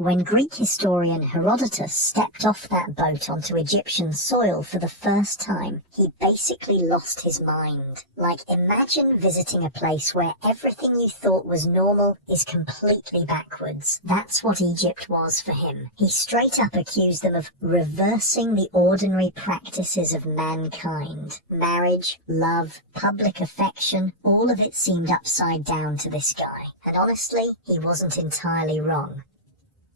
When Greek historian Herodotus stepped off that boat onto Egyptian soil for the first time, he basically lost his mind. Like, imagine visiting a place where everything you thought was normal is completely backwards. That's what Egypt was for him. He straight up accused them of reversing the ordinary practices of mankind. Marriage, love, public affection, all of it seemed upside down to this guy. And honestly, he wasn't entirely wrong.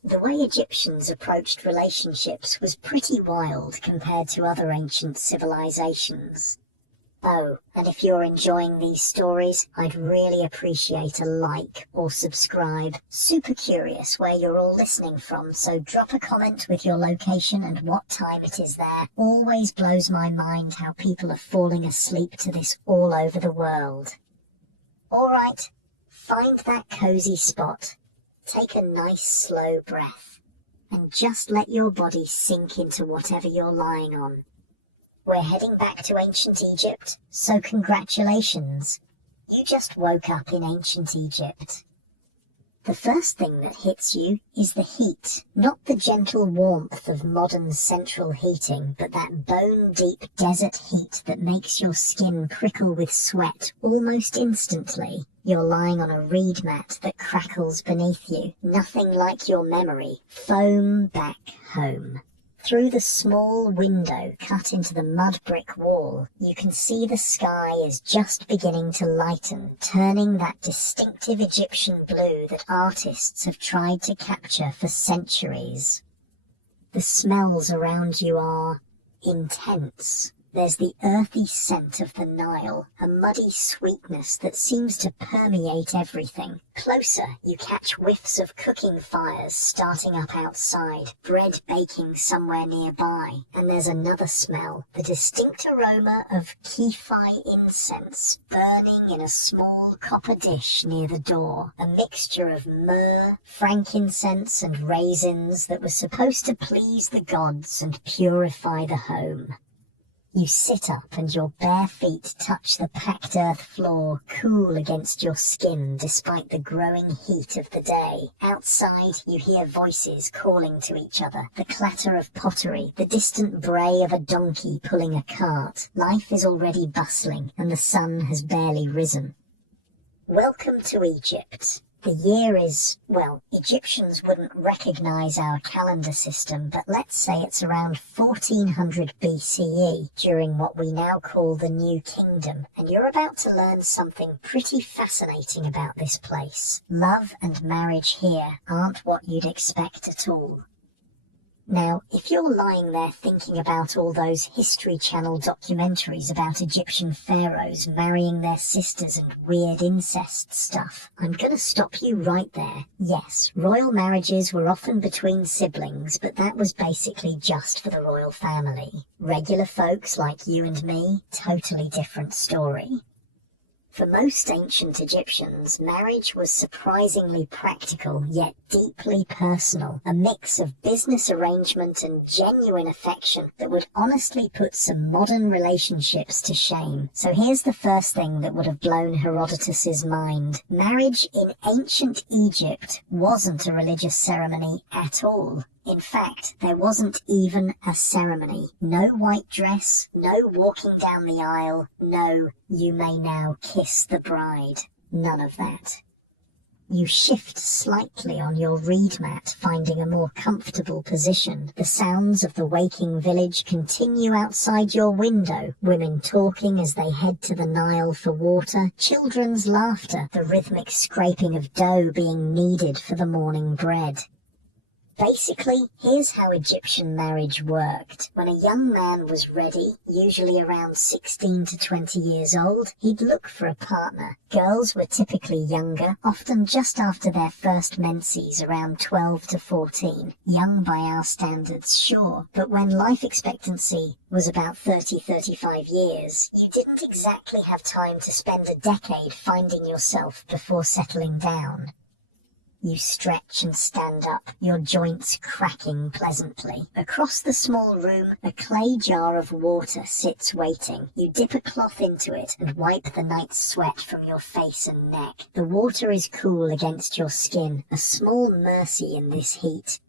The way Egyptians approached relationships was pretty wild compared to other ancient civilizations. Oh, and if you're enjoying these stories, I'd really appreciate a like or subscribe. Super curious where you're all listening from, so drop a comment with your location and what time it is there. Always blows my mind how people are falling asleep to this all over the world. Alright, find that cozy spot. Take a nice slow breath and just let your body sink into whatever you're lying on. We're heading back to ancient Egypt, so congratulations. You just woke up in ancient Egypt. The first thing that hits you is the heat, not the gentle warmth of modern central heating, but that bone-deep desert heat that makes your skin prickle with sweat almost instantly. You're lying on a reed mat that crackles beneath you, nothing like your memory. Foam back home. Through the small window cut into the mud brick wall, you can see the sky is just beginning to lighten, turning that distinctive Egyptian blue that artists have tried to capture for centuries. The smells around you are intense. There's the earthy scent of the Nile, a muddy sweetness that seems to permeate everything. Closer, you catch whiffs of cooking fires starting up outside, bread baking somewhere nearby, and there's another smell, the distinct aroma of Kefi incense burning in a small copper dish near the door, a mixture of myrrh, frankincense, and raisins that was supposed to please the gods and purify the home. You sit up and your bare feet touch the packed earth floor, cool against your skin despite the growing heat of the day. Outside, you hear voices calling to each other, the clatter of pottery, the distant bray of a donkey pulling a cart. Life is already bustling and the sun has barely risen. Welcome to Egypt. The year is, well, Egyptians wouldn't recognize our calendar system, but let's say it's around 1400 BCE, during what we now call the New Kingdom, and you're about to learn something pretty fascinating about this place. Love and marriage here aren't what you'd expect at all. Now, if you're lying there thinking about all those History Channel documentaries about Egyptian pharaohs marrying their sisters and weird incest stuff, I'm gonna stop you right there. Yes, royal marriages were often between siblings, but that was basically just for the royal family. Regular folks like you and me, totally different story. For most ancient Egyptians, marriage was surprisingly practical, yet deeply personal, a mix of business arrangement and genuine affection that would honestly put some modern relationships to shame. So here's the first thing that would have blown Herodotus's mind. Marriage in ancient Egypt wasn't a religious ceremony at all. In fact, there wasn't even a ceremony. No white dress, no walking down the aisle, no, you may now kiss the bride. None of that. You shift slightly on your reed mat, finding a more comfortable position. The sounds of the waking village continue outside your window, women talking as they head to the Nile for water, children's laughter, the rhythmic scraping of dough being kneaded for the morning bread. Basically, here's how Egyptian marriage worked. When a young man was ready, usually around 16 to 20 years old, he'd look for a partner. Girls were typically younger, often just after their first menses, around 12 to 14. Young by our standards, sure, but when life expectancy was about 30-35 years, you didn't exactly have time to spend a decade finding yourself before settling down. You stretch and stand up, your joints cracking pleasantly. Across the small room, a clay jar of water sits waiting. You dip a cloth into it and wipe the night's sweat from your face and neck. The water is cool against your skin, a small mercy in this heat.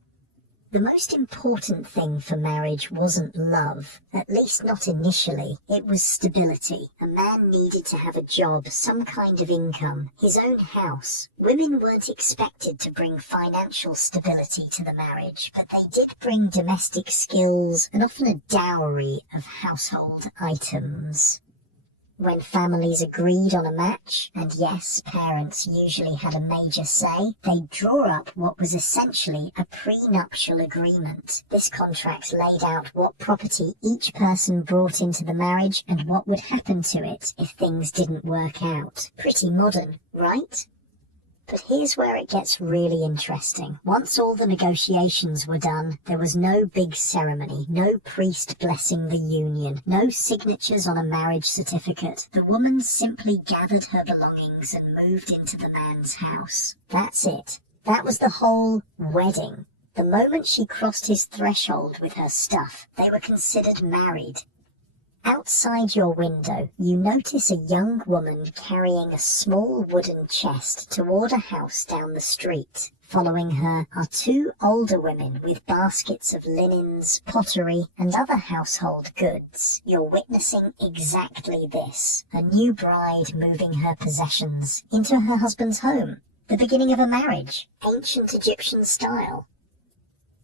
The most important thing for marriage wasn't love, at least not initially. It was stability. A man needed to have a job, some kind of income, his own house. Women weren't expected to bring financial stability to the marriage, but they did bring domestic skills and often a dowry of household items. When families agreed on a match, and yes, parents usually had a major say, they'd draw up what was essentially a prenuptial agreement. This contract laid out what property each person brought into the marriage and what would happen to it if things didn't work out. Pretty modern, right? But here's where it gets really interesting. Once all the negotiations were done, there was no big ceremony, no priest blessing the union, no signatures on a marriage certificate. The woman simply gathered her belongings and moved into the man's house. That's it. That was the whole wedding. The moment she crossed his threshold with her stuff, they were considered married. Outside your window, you notice a young woman carrying a small wooden chest toward a house down the street. Following her are two older women with baskets of linens, pottery, and other household goods. You're witnessing exactly this. A new bride moving her possessions into her husband's home. The beginning of a marriage, ancient Egyptian style.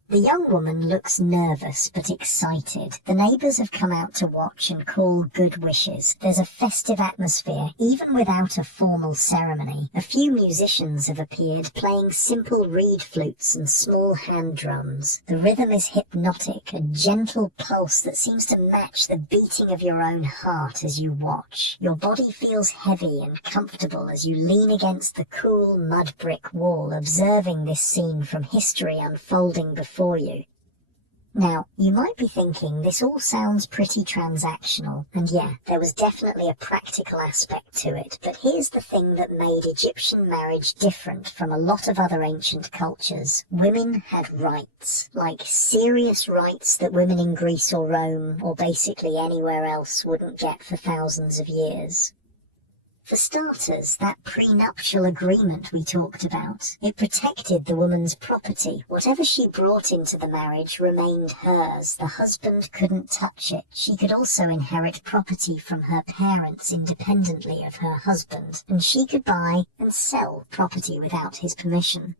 The young woman looks nervous but excited. The neighbours have come out to watch and call good wishes. There's a festive atmosphere, even without a formal ceremony. A few musicians have appeared, playing simple reed flutes and small hand drums. The rhythm is hypnotic, a gentle pulse that seems to match the beating of your own heart as you watch. Your body feels heavy and comfortable as you lean against the cool mud brick wall, observing this scene from history unfolding before you. Now, you might be thinking this all sounds pretty transactional, and yeah, there was definitely a practical aspect to it, but here's the thing that made Egyptian marriage different from a lot of other ancient cultures. Women had rights, like serious rights that women in Greece or Rome, or basically anywhere else, wouldn't get for thousands of years. For starters, that prenuptial agreement we talked about, it protected the woman's property. Whatever she brought into the marriage remained hers. The husband couldn't touch it. She could also inherit property from her parents independently of her husband, and she could buy and sell property without his permission.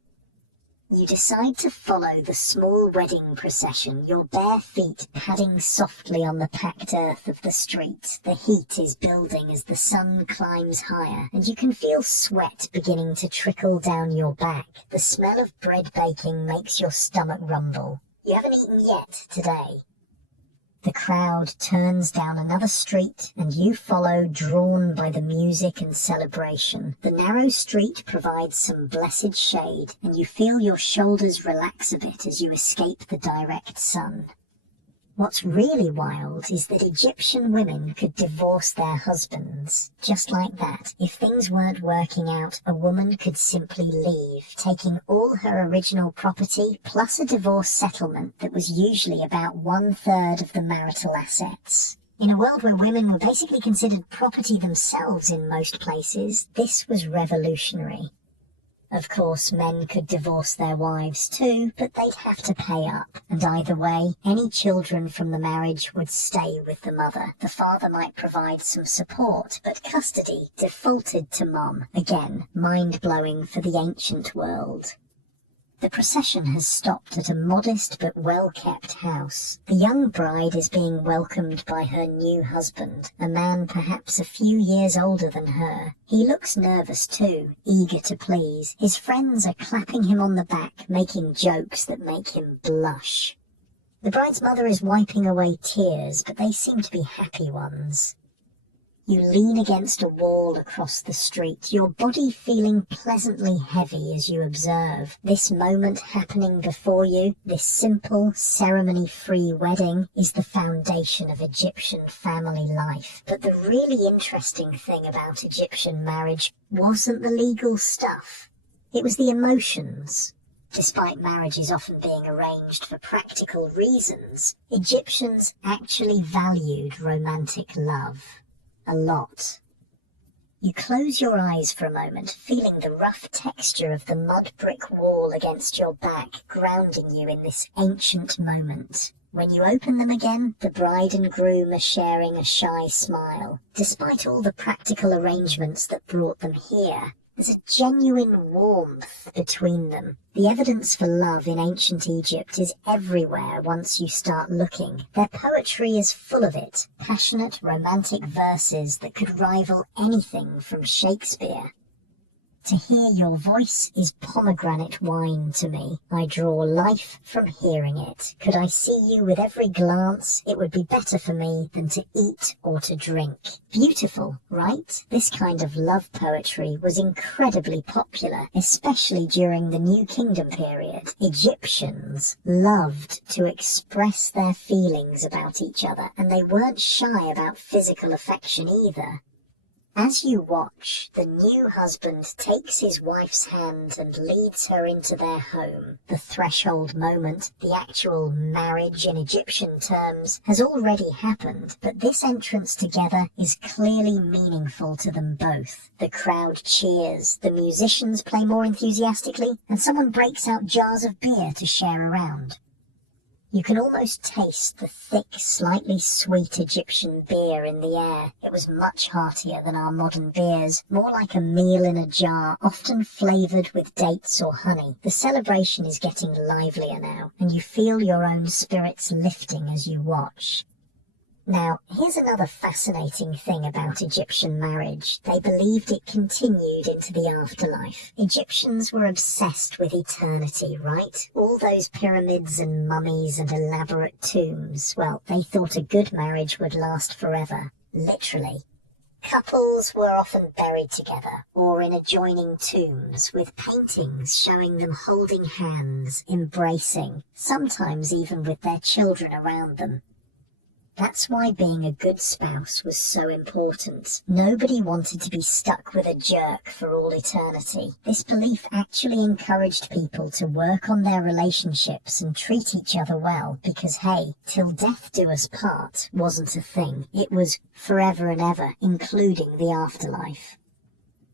You decide to follow the small wedding procession, your bare feet padding softly on the packed earth of the street. The heat is building as the sun climbs higher, and you can feel sweat beginning to trickle down your back. The smell of bread baking makes your stomach rumble. You haven't eaten yet today. The crowd turns down another street, and you follow, drawn by the music and celebration. The narrow street provides some blessed shade, and you feel your shoulders relax a bit as you escape the direct sun. What's really wild is that Egyptian women could divorce their husbands. Just like that, if things weren't working out, a woman could simply leave, taking all her original property plus a divorce settlement that was usually about 1/3 of the marital assets. In a world where women were basically considered property themselves in most places, this was revolutionary. Of course, men could divorce their wives too, but they'd have to pay up. And either way, any children from the marriage would stay with the mother. The father might provide some support, but custody defaulted to mom. Again, mind-blowing for the ancient world. The procession has stopped at a modest but well-kept house. The young bride is being welcomed by her new husband, a man perhaps a few years older than her. He looks nervous too, eager to please. His friends are clapping him on the back, making jokes that make him blush. The bride's mother is wiping away tears, but they seem to be happy ones. You lean against a wall across the street, your body feeling pleasantly heavy as you observe this moment happening before you. This simple, ceremony-free wedding is the foundation of Egyptian family life. But the really interesting thing about Egyptian marriage wasn't the legal stuff. It was the emotions. Despite marriages often being arranged for practical reasons, Egyptians actually valued romantic love. A lot. You close your eyes for a moment, feeling the rough texture of the mud brick wall against your back, grounding you in this ancient moment. When you open them again, the bride and groom are sharing a shy smile. Despite all the practical arrangements that brought them here, there's a genuine warmth between them. The evidence for love in ancient Egypt is everywhere once you start looking. Their poetry is full of it, passionate, romantic verses that could rival anything from Shakespeare. To hear your voice is pomegranate wine to me. I draw life from hearing it. Could I see you with every glance, it would be better for me than to eat or to drink. Beautiful, right? This kind of love poetry was incredibly popular, especially during the New Kingdom period. Egyptians loved to express their feelings about each other, and they weren't shy about physical affection either. As you watch, the new husband takes his wife's hand and leads her into their home. The threshold moment, the actual marriage in Egyptian terms, has already happened, but this entrance together is clearly meaningful to them both. The crowd cheers, the musicians play more enthusiastically, and someone breaks out jars of beer to share around. You can almost taste the thick, slightly sweet Egyptian beer in the air. It was much heartier than our modern beers, more like a meal in a jar, often flavoured with dates or honey. The celebration is getting livelier now, and you feel your own spirits lifting as you watch. Now, here's another fascinating thing about Egyptian marriage. They believed it continued into the afterlife. Egyptians were obsessed with eternity, right? All those pyramids and mummies and elaborate tombs, well, they thought a good marriage would last forever. Literally. Couples were often buried together, or in adjoining tombs, with paintings showing them holding hands, embracing, sometimes even with their children around them. That's why being a good spouse was so important. Nobody wanted to be stuck with a jerk for all eternity. This belief actually encouraged people to work on their relationships and treat each other well, because hey, till death do us part wasn't a thing. It was forever and ever, including the afterlife.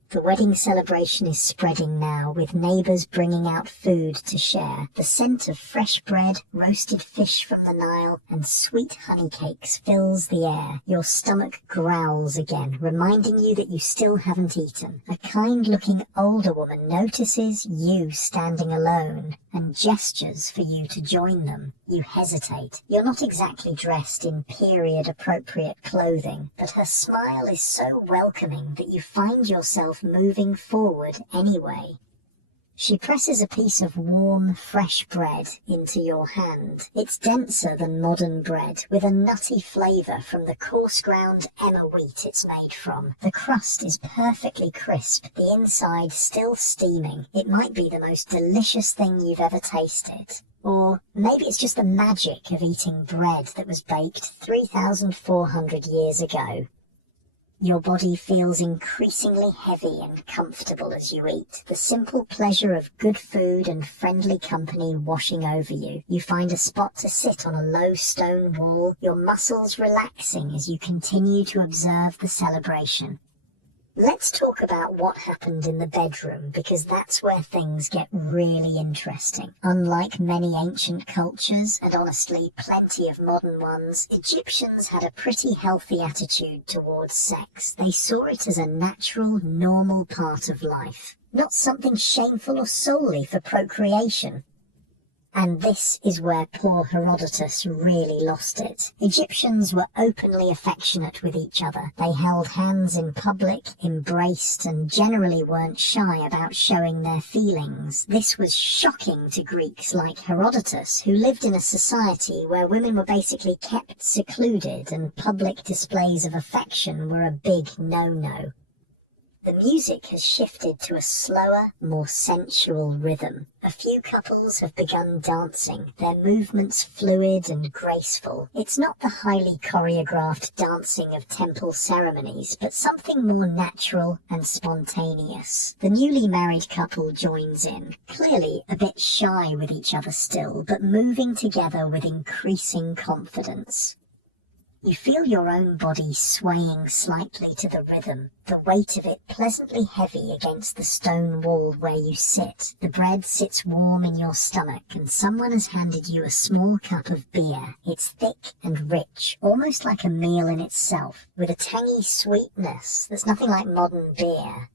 The wedding celebration is spreading now, with neighbours bringing out food to share. The scent of fresh bread, roasted fish from the Nile, and sweet honey cakes fills the air. Your stomach growls again, reminding you that you still haven't eaten. A kind-looking older woman notices you standing alone and gestures for you to join them. You hesitate. You're not exactly dressed in period-appropriate clothing, but her smile is so welcoming that you find yourself moving forward anyway. She presses a piece of warm, fresh bread into your hand. It's denser than modern bread, with a nutty flavour from the coarse ground emmer wheat it's made from. The crust is perfectly crisp, the inside still steaming. It might be the most delicious thing you've ever tasted. Or maybe it's just the magic of eating bread that was baked 3,400 years ago. Your body feels increasingly heavy and comfortable as you eat, the simple pleasure of good food and friendly company washing over you. You find a spot to sit on a low stone wall, your muscles relaxing as you continue to observe the celebration. Let's talk about what happened in the bedroom, because that's where things get really interesting. Unlike many ancient cultures, and honestly plenty of modern ones, Egyptians had a pretty healthy attitude towards sex. They saw it as a natural, normal part of life, not something shameful or solely for procreation. And this is where poor Herodotus really lost it. Egyptians were openly affectionate with each other. They held hands in public, embraced, and generally weren't shy about showing their feelings. This was shocking to Greeks like Herodotus, who lived in a society where women were basically kept secluded and public displays of affection were a big no-no. The music has shifted to a slower, more sensual rhythm. A few couples have begun dancing, their movements fluid and graceful. It's not the highly choreographed dancing of temple ceremonies, but something more natural and spontaneous. The newly married couple joins in, clearly a bit shy with each other still, but moving together with increasing confidence. You feel your own body swaying slightly to the rhythm, the weight of it pleasantly heavy against the stone wall where you sit. The bread sits warm in your stomach, and someone has handed you a small cup of beer. It's thick and rich, almost like a meal in itself, with a tangy sweetness that's nothing like modern beer.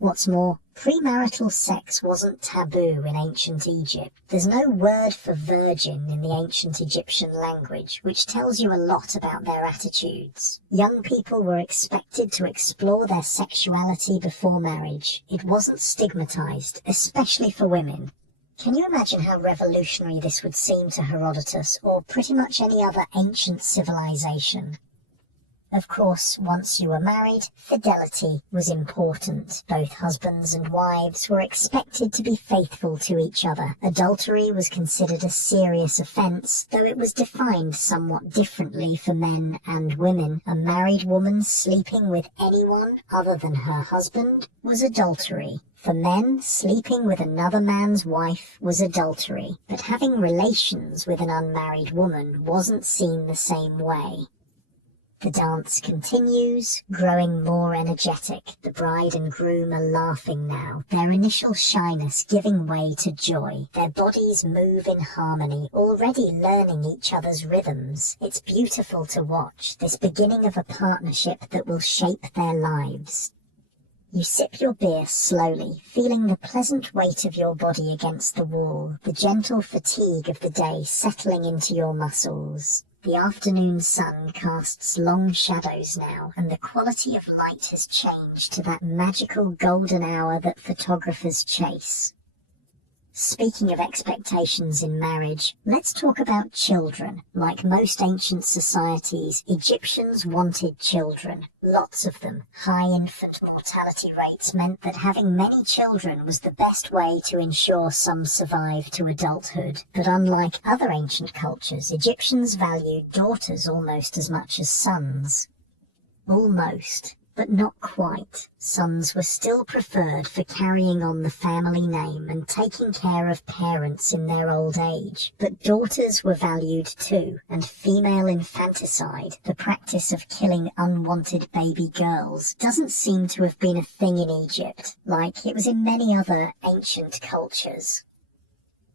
What's more, premarital sex wasn't taboo in ancient Egypt. There's no word for virgin in the ancient Egyptian language, which tells you a lot about their attitudes. Young people were expected to explore their sexuality before marriage. It wasn't stigmatized, especially for women. Can you imagine how revolutionary this would seem to Herodotus, or pretty much any other ancient civilization? Of course, once you were married, fidelity was important. Both husbands and wives were expected to be faithful to each other. Adultery was considered a serious offence, though it was defined somewhat differently for men and women. A married woman sleeping with anyone other than her husband was adultery. For men, sleeping with another man's wife was adultery, but having relations with an unmarried woman wasn't seen the same way. The dance continues, growing more energetic. The bride and groom are laughing now, their initial shyness giving way to joy. Their bodies move in harmony, already learning each other's rhythms. It's beautiful to watch, this beginning of a partnership that will shape their lives. You sip your beer slowly, feeling the pleasant weight of your body against the wall, the gentle fatigue of the day settling into your muscles. The afternoon sun casts long shadows now, and the quality of light has changed to that magical golden hour that photographers chase. Speaking of expectations in marriage, let's talk about children. Like most ancient societies, Egyptians wanted children. Lots of them. High infant mortality rates meant that having many children was the best way to ensure some survive to adulthood. But unlike other ancient cultures, Egyptians valued daughters almost as much as sons. Almost. But not quite. Sons were still preferred for carrying on the family name and taking care of parents in their old age. But daughters were valued too, and female infanticide, the practice of killing unwanted baby girls, doesn't seem to have been a thing in Egypt, like it was in many other ancient cultures.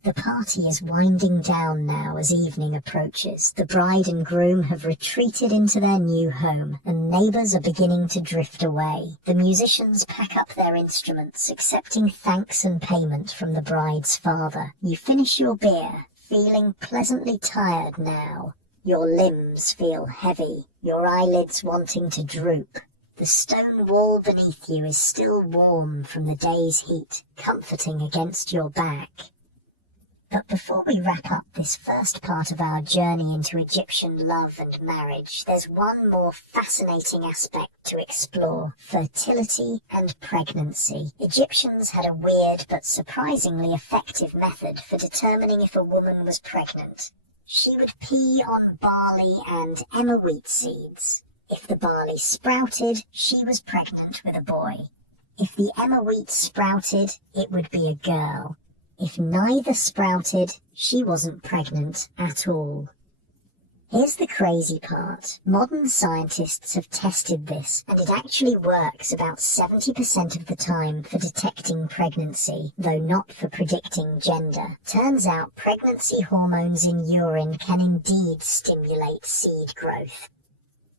The party is winding down now as evening approaches. The bride and groom have retreated into their new home, and neighbours are beginning to drift away. The musicians pack up their instruments, accepting thanks and payment from the bride's father. You finish your beer, feeling pleasantly tired now. Your limbs feel heavy, your eyelids wanting to droop. The stone wall beneath you is still warm from the day's heat, comforting against your back. But before we wrap up this first part of our journey into Egyptian love and marriage, there's one more fascinating aspect to explore: fertility and pregnancy. Egyptians had a weird but surprisingly effective method for determining if a woman was pregnant. She would pee on barley and emmer wheat seeds. If the barley sprouted, she was pregnant with a boy. If the emmer wheat sprouted, it would be a girl. If neither sprouted, she wasn't pregnant at all. Here's the crazy part. Modern scientists have tested this, and it actually works about 70% of the time for detecting pregnancy, though not for predicting gender. Turns out pregnancy hormones in urine can indeed stimulate seed growth.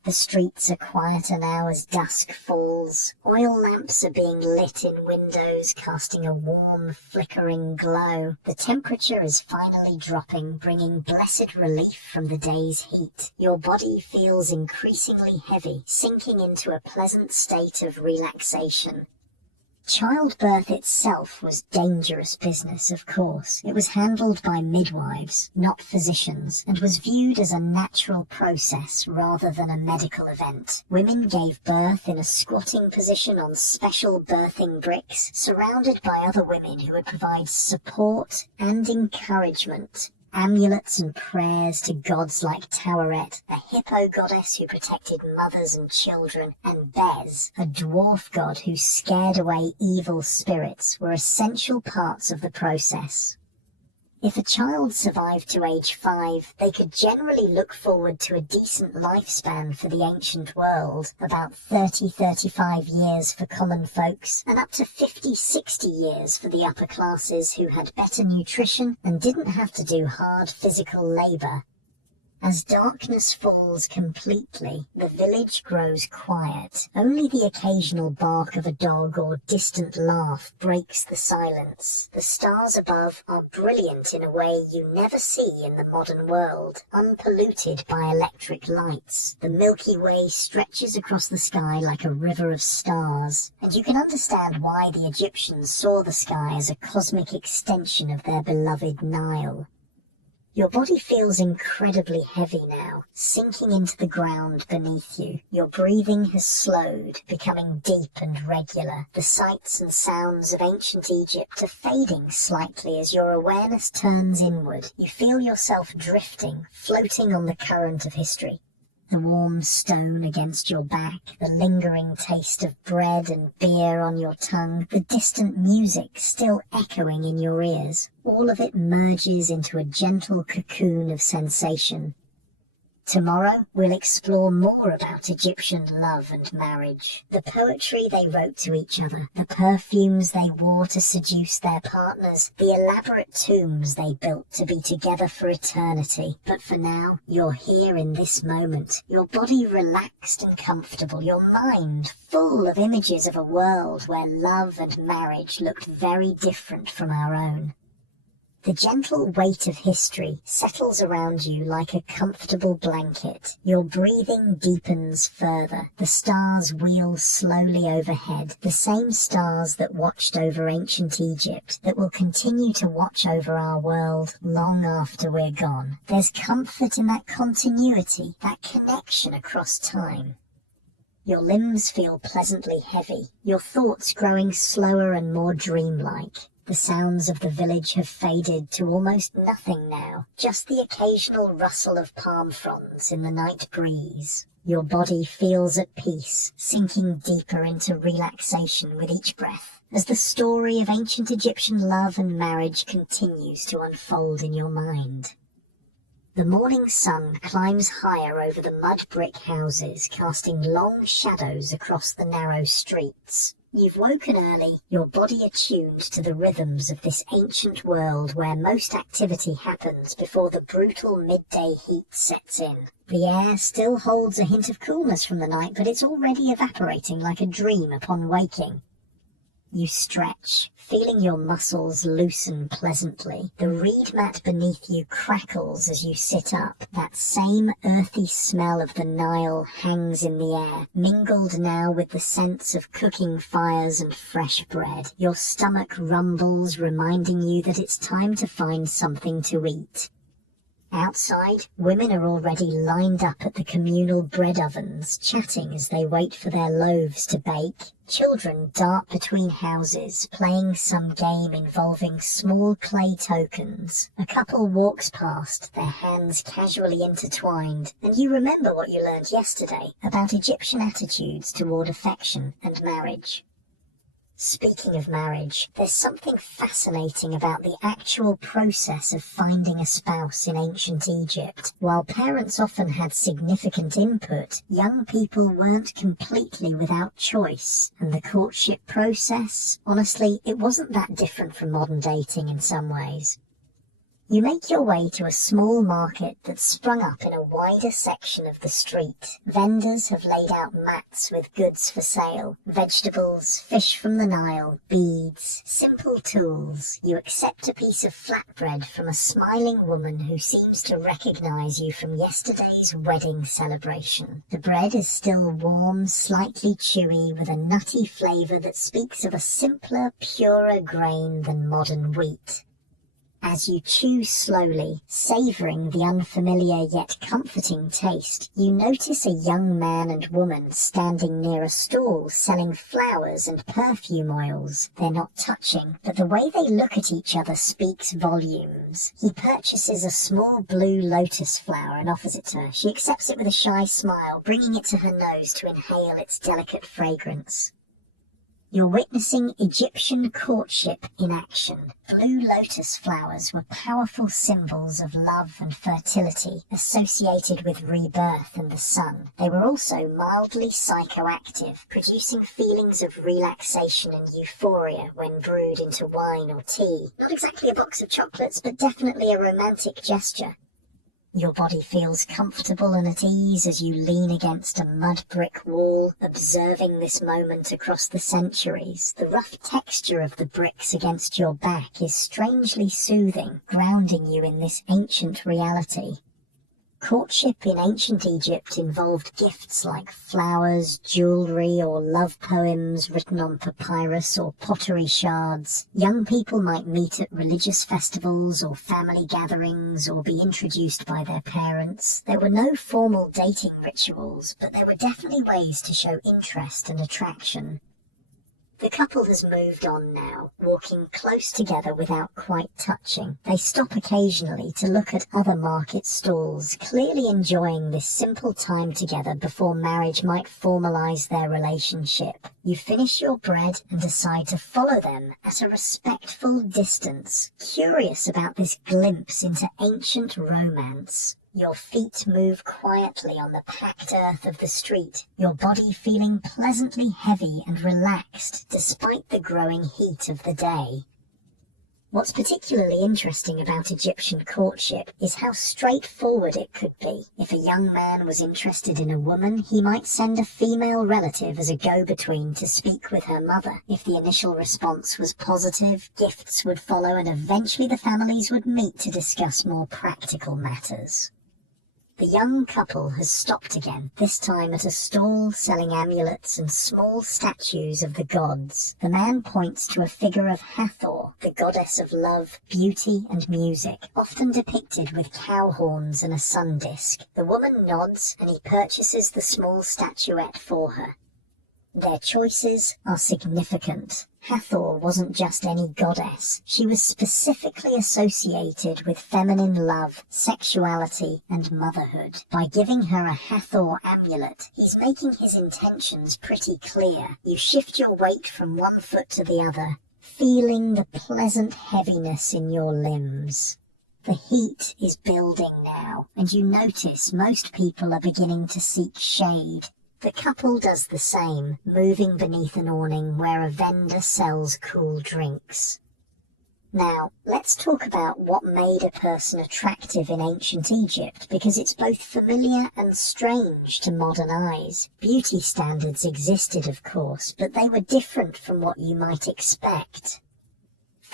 The streets are quieter now as dusk falls. Oil lamps are being lit in windows, casting a warm, flickering glow. The temperature is finally dropping, bringing blessed relief from the day's heat. Your body feels increasingly heavy, sinking into a pleasant state of relaxation. Childbirth itself was dangerous business, of course. It was handled by midwives, not physicians, and was viewed as a natural process rather than a medical event. Women gave birth in a squatting position on special birthing bricks, surrounded by other women who would provide support and encouragement. Amulets and prayers to gods like Taweret, a hippo goddess who protected mothers and children, and Bez, a dwarf god who scared away evil spirits, were essential parts of the process. If a child survived to age 5, they could generally look forward to a decent lifespan for the ancient world, about 30-35 years for common folks, and up to 50-60 years for the upper classes who had better nutrition and didn't have to do hard physical labour. As darkness falls completely, the village grows quiet. Only the occasional bark of a dog or distant laugh breaks the silence. The stars above are brilliant in a way you never see in the modern world, unpolluted by electric lights. The Milky Way stretches across the sky like a river of stars, and you can understand why the Egyptians saw the sky as a cosmic extension of their beloved Nile. Your body feels incredibly heavy now, sinking into the ground beneath you. Your breathing has slowed, becoming deep and regular. The sights and sounds of ancient Egypt are fading slightly as your awareness turns inward. You feel yourself drifting, floating on the current of history. The warm stone against your back, the lingering taste of bread and beer on your tongue, the distant music still echoing in your ears. All of it merges into a gentle cocoon of sensation. Tomorrow we'll explore more about Egyptian love and marriage, the poetry they wrote to each other, the perfumes they wore to seduce their partners, the elaborate tombs they built to be together for eternity. But for now, you're here in this moment, your body relaxed and comfortable, your mind full of images of a world where love and marriage looked very different from our own. The gentle weight of history settles around you like a comfortable blanket. Your breathing deepens further. The stars wheel slowly overhead, the same stars that watched over ancient Egypt, that will continue to watch over our world long after we're gone. There's comfort in that continuity, that connection across time. Your limbs feel pleasantly heavy, your thoughts growing slower and more dreamlike. The sounds of the village have faded to almost nothing now, just the occasional rustle of palm fronds in the night breeze. Your body feels at peace, sinking deeper into relaxation with each breath, as the story of ancient Egyptian love and marriage continues to unfold in your mind. The morning sun climbs higher over the mud brick houses, casting long shadows across the narrow streets. You've woken early, your body attuned to the rhythms of this ancient world where most activity happens before the brutal midday heat sets in. The air still holds a hint of coolness from the night, but it's already evaporating like a dream upon waking. You stretch, feeling your muscles loosen pleasantly. The reed mat beneath you crackles as you sit up. That same earthy smell of the Nile hangs in the air, mingled now with the sense of cooking fires and fresh bread. Your stomach rumbles, reminding you that it's time to find something to eat. Outside, women are already lined up at the communal bread ovens, chatting as they wait for their loaves to bake. Children dart between houses, playing some game involving small clay tokens. A couple walks past, their hands casually intertwined, and you remember what you learned yesterday about Egyptian attitudes toward affection and marriage. Speaking of marriage, there's something fascinating about the actual process of finding a spouse in ancient Egypt. While parents often had significant input, young people weren't completely without choice, and the courtship process, honestly, it wasn't that different from modern dating in some ways. You make your way to a small market that's sprung up in a wider section of the street. Vendors have laid out mats with goods for sale, vegetables, fish from the Nile, beads, simple tools. You accept a piece of flatbread from a smiling woman who seems to recognize you from yesterday's wedding celebration. The bread is still warm, slightly chewy, with a nutty flavor that speaks of a simpler, purer grain than modern wheat. As you chew slowly, savouring the unfamiliar yet comforting taste, you notice a young man and woman standing near a stall selling flowers and perfume oils. They're not touching, but the way they look at each other speaks volumes. He purchases a small blue lotus flower and offers it to her. She accepts it with a shy smile, bringing it to her nose to inhale its delicate fragrance. You're witnessing Egyptian courtship in action. Blue lotus flowers were powerful symbols of love and fertility, associated with rebirth and the sun. They were also mildly psychoactive, producing feelings of relaxation and euphoria when brewed into wine or tea. Not exactly a box of chocolates, but definitely a romantic gesture. Your body feels comfortable and at ease as you lean against a mud brick wall, observing this moment across the centuries. The rough texture of the bricks against your back is strangely soothing, grounding you in this ancient reality. Courtship in ancient Egypt involved gifts like flowers, jewellery, or love poems written on papyrus or pottery shards. Young people might meet at religious festivals or family gatherings or be introduced by their parents. There were no formal dating rituals, but there were definitely ways to show interest and attraction. The couple has moved on now, walking close together without quite touching. They stop occasionally to look at other market stalls, clearly enjoying this simple time together before marriage might formalize their relationship. You finish your bread and decide to follow them at a respectful distance, curious about this glimpse into ancient romance. Your feet move quietly on the packed earth of the street, your body feeling pleasantly heavy and relaxed despite the growing heat of the day. What's particularly interesting about Egyptian courtship is how straightforward it could be. If a young man was interested in a woman, he might send a female relative as a go-between to speak with her mother. If the initial response was positive, gifts would follow and eventually the families would meet to discuss more practical matters. The young couple has stopped again, this time at a stall selling amulets and small statues of the gods. The man points to a figure of Hathor, the goddess of love, beauty and music, often depicted with cow horns and a sun disk. The woman nods and he purchases the small statuette for her. Their choices are significant. Hathor wasn't just any goddess. She was specifically associated with feminine love, sexuality, and motherhood. By giving her a Hathor amulet, he's making his intentions pretty clear. You shift your weight from one foot to the other, feeling the pleasant heaviness in your limbs. The heat is building now, and you notice most people are beginning to seek shade. The couple does the same, moving beneath an awning where a vendor sells cool drinks. Now, let's talk about what made a person attractive in ancient Egypt, because it's both familiar and strange to modern eyes. Beauty standards existed, of course, but they were different from what you might expect.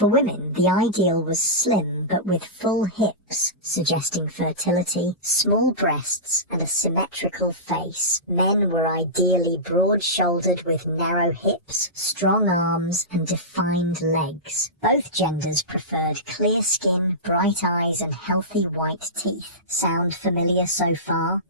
For women, the ideal was slim but with full hips, suggesting fertility, small breasts, and a symmetrical face. Men were ideally broad-shouldered with narrow hips, strong arms, and defined legs. Both genders preferred clear skin, bright eyes, and healthy white teeth. Sound familiar so far?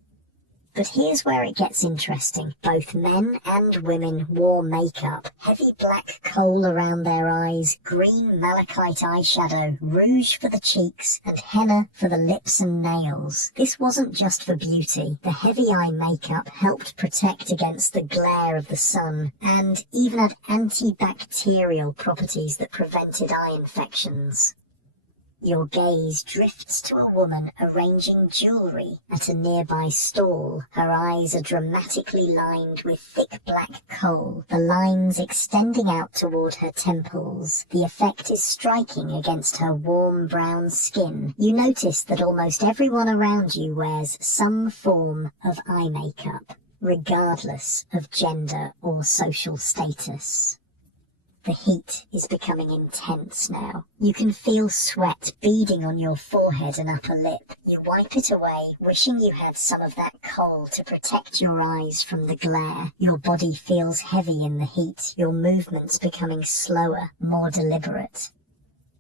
But here's where it gets interesting. Both men and women wore makeup, heavy black kohl around their eyes, green malachite eyeshadow, rouge for the cheeks, and henna for the lips and nails. This wasn't just for beauty. The heavy eye makeup helped protect against the glare of the sun, and even had antibacterial properties that prevented eye infections. Your gaze drifts to a woman arranging jewellery at a nearby stall. Her eyes are dramatically lined with thick black kohl, the lines extending out toward her temples. The effect is striking against her warm brown skin. You notice that almost everyone around you wears some form of eye makeup, regardless of gender or social status. The heat is becoming intense now. You can feel sweat beading on your forehead and upper lip. You wipe it away, wishing you had some of that kohl to protect your eyes from the glare. Your body feels heavy in the heat, your movements becoming slower, more deliberate.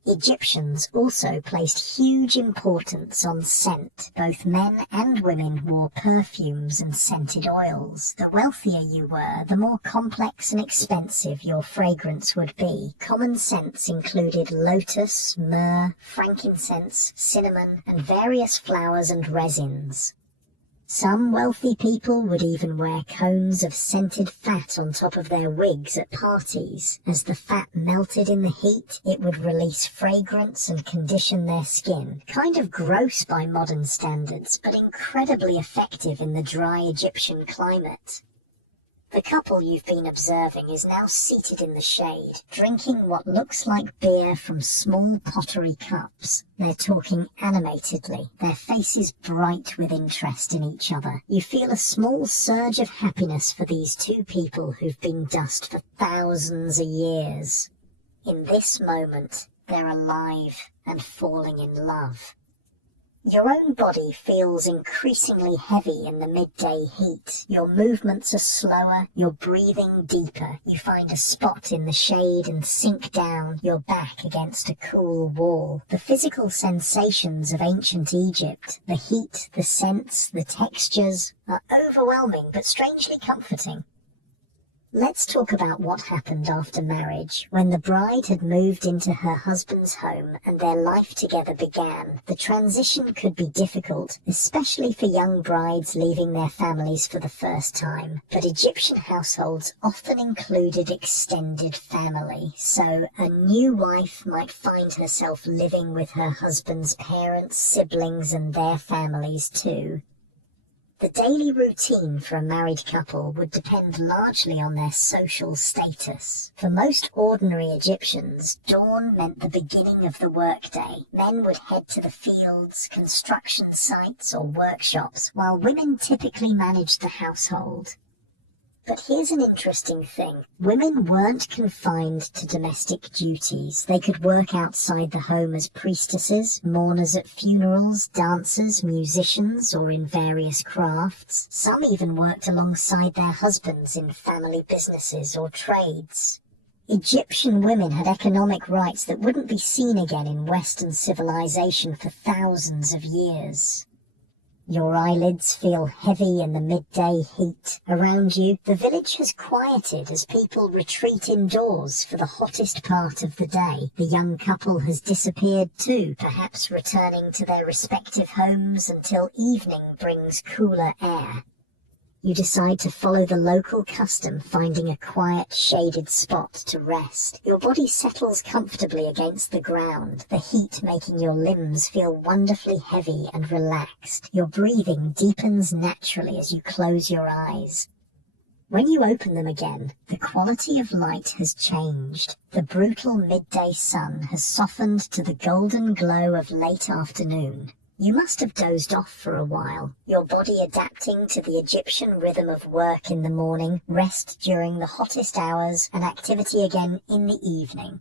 Egyptians also placed huge importance on scent. Both men and women wore perfumes and scented oils. The wealthier you were, the more complex and expensive your fragrance would be. Common scents included lotus, myrrh, frankincense, cinnamon, and various flowers and resins. Some wealthy people would even wear cones of scented fat on top of their wigs at parties. As the fat melted in the heat, it would release fragrance and condition their skin. Kind of gross by modern standards, but incredibly effective in the dry Egyptian climate. The couple you've been observing is now seated in the shade, drinking what looks like beer from small pottery cups. They're talking animatedly, their faces bright with interest in each other. You feel a small surge of happiness for these two people who've been dust for thousands of years. In this moment, they're alive and falling in love. Your own body feels increasingly heavy in the midday heat. Your movements are slower, you're breathing deeper. You find a spot in the shade and sink down, your back against a cool wall. The physical sensations of ancient Egypt, the heat, the scents, the textures, are overwhelming but strangely comforting. Let's talk about what happened after marriage. When the bride had moved into her husband's home and their life together began, the transition could be difficult, especially for young brides leaving their families for the first time. But Egyptian households often included extended family, so a new wife might find herself living with her husband's parents, siblings, and their families too. The daily routine for a married couple would depend largely on their social status. For most ordinary Egyptians, dawn meant the beginning of the workday. Men would head to the fields, construction sites, or workshops, while women typically managed the household. But here's an interesting thing. Women weren't confined to domestic duties. They could work outside the home as priestesses, mourners at funerals, dancers, musicians, or in various crafts. Some even worked alongside their husbands in family businesses or trades. Egyptian women had economic rights that wouldn't be seen again in Western civilization for thousands of years. Your eyelids feel heavy in the midday heat. Around you, the village has quieted as people retreat indoors for the hottest part of the day. The young couple has disappeared too, perhaps returning to their respective homes until evening brings cooler air. You decide to follow the local custom, finding a quiet, shaded spot to rest. Your body settles comfortably against the ground, the heat making your limbs feel wonderfully heavy and relaxed. Your breathing deepens naturally as you close your eyes. When you open them again, the quality of light has changed. The brutal midday sun has softened to the golden glow of late afternoon. You must have dozed off for a while, your body adapting to the Egyptian rhythm of work in the morning, rest during the hottest hours, and activity again in the evening.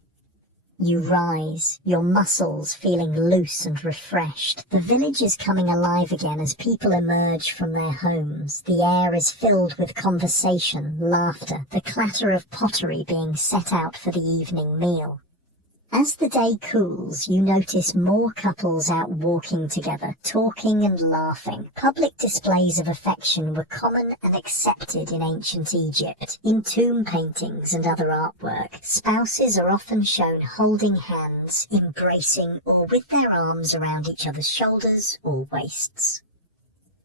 You rise, your muscles feeling loose and refreshed. The village is coming alive again as people emerge from their homes. The air is filled with conversation, laughter, the clatter of pottery being set out for the evening meal. As the day cools, you notice more couples out walking together, talking and laughing. Public displays of affection were common and accepted in ancient Egypt. In tomb paintings and other artwork, spouses are often shown holding hands, embracing, or with their arms around each other's shoulders or waists.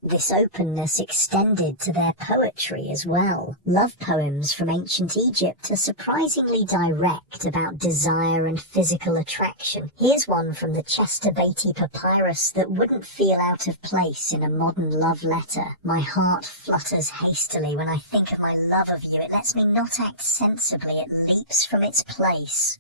This openness extended to their poetry as well. Love poems from ancient Egypt are surprisingly direct about desire and physical attraction. Here's one from the Chester Beatty papyrus that wouldn't feel out of place in a modern love letter. My heart flutters hastily when I think of my love of you. It lets me not act sensibly. It leaps from its place.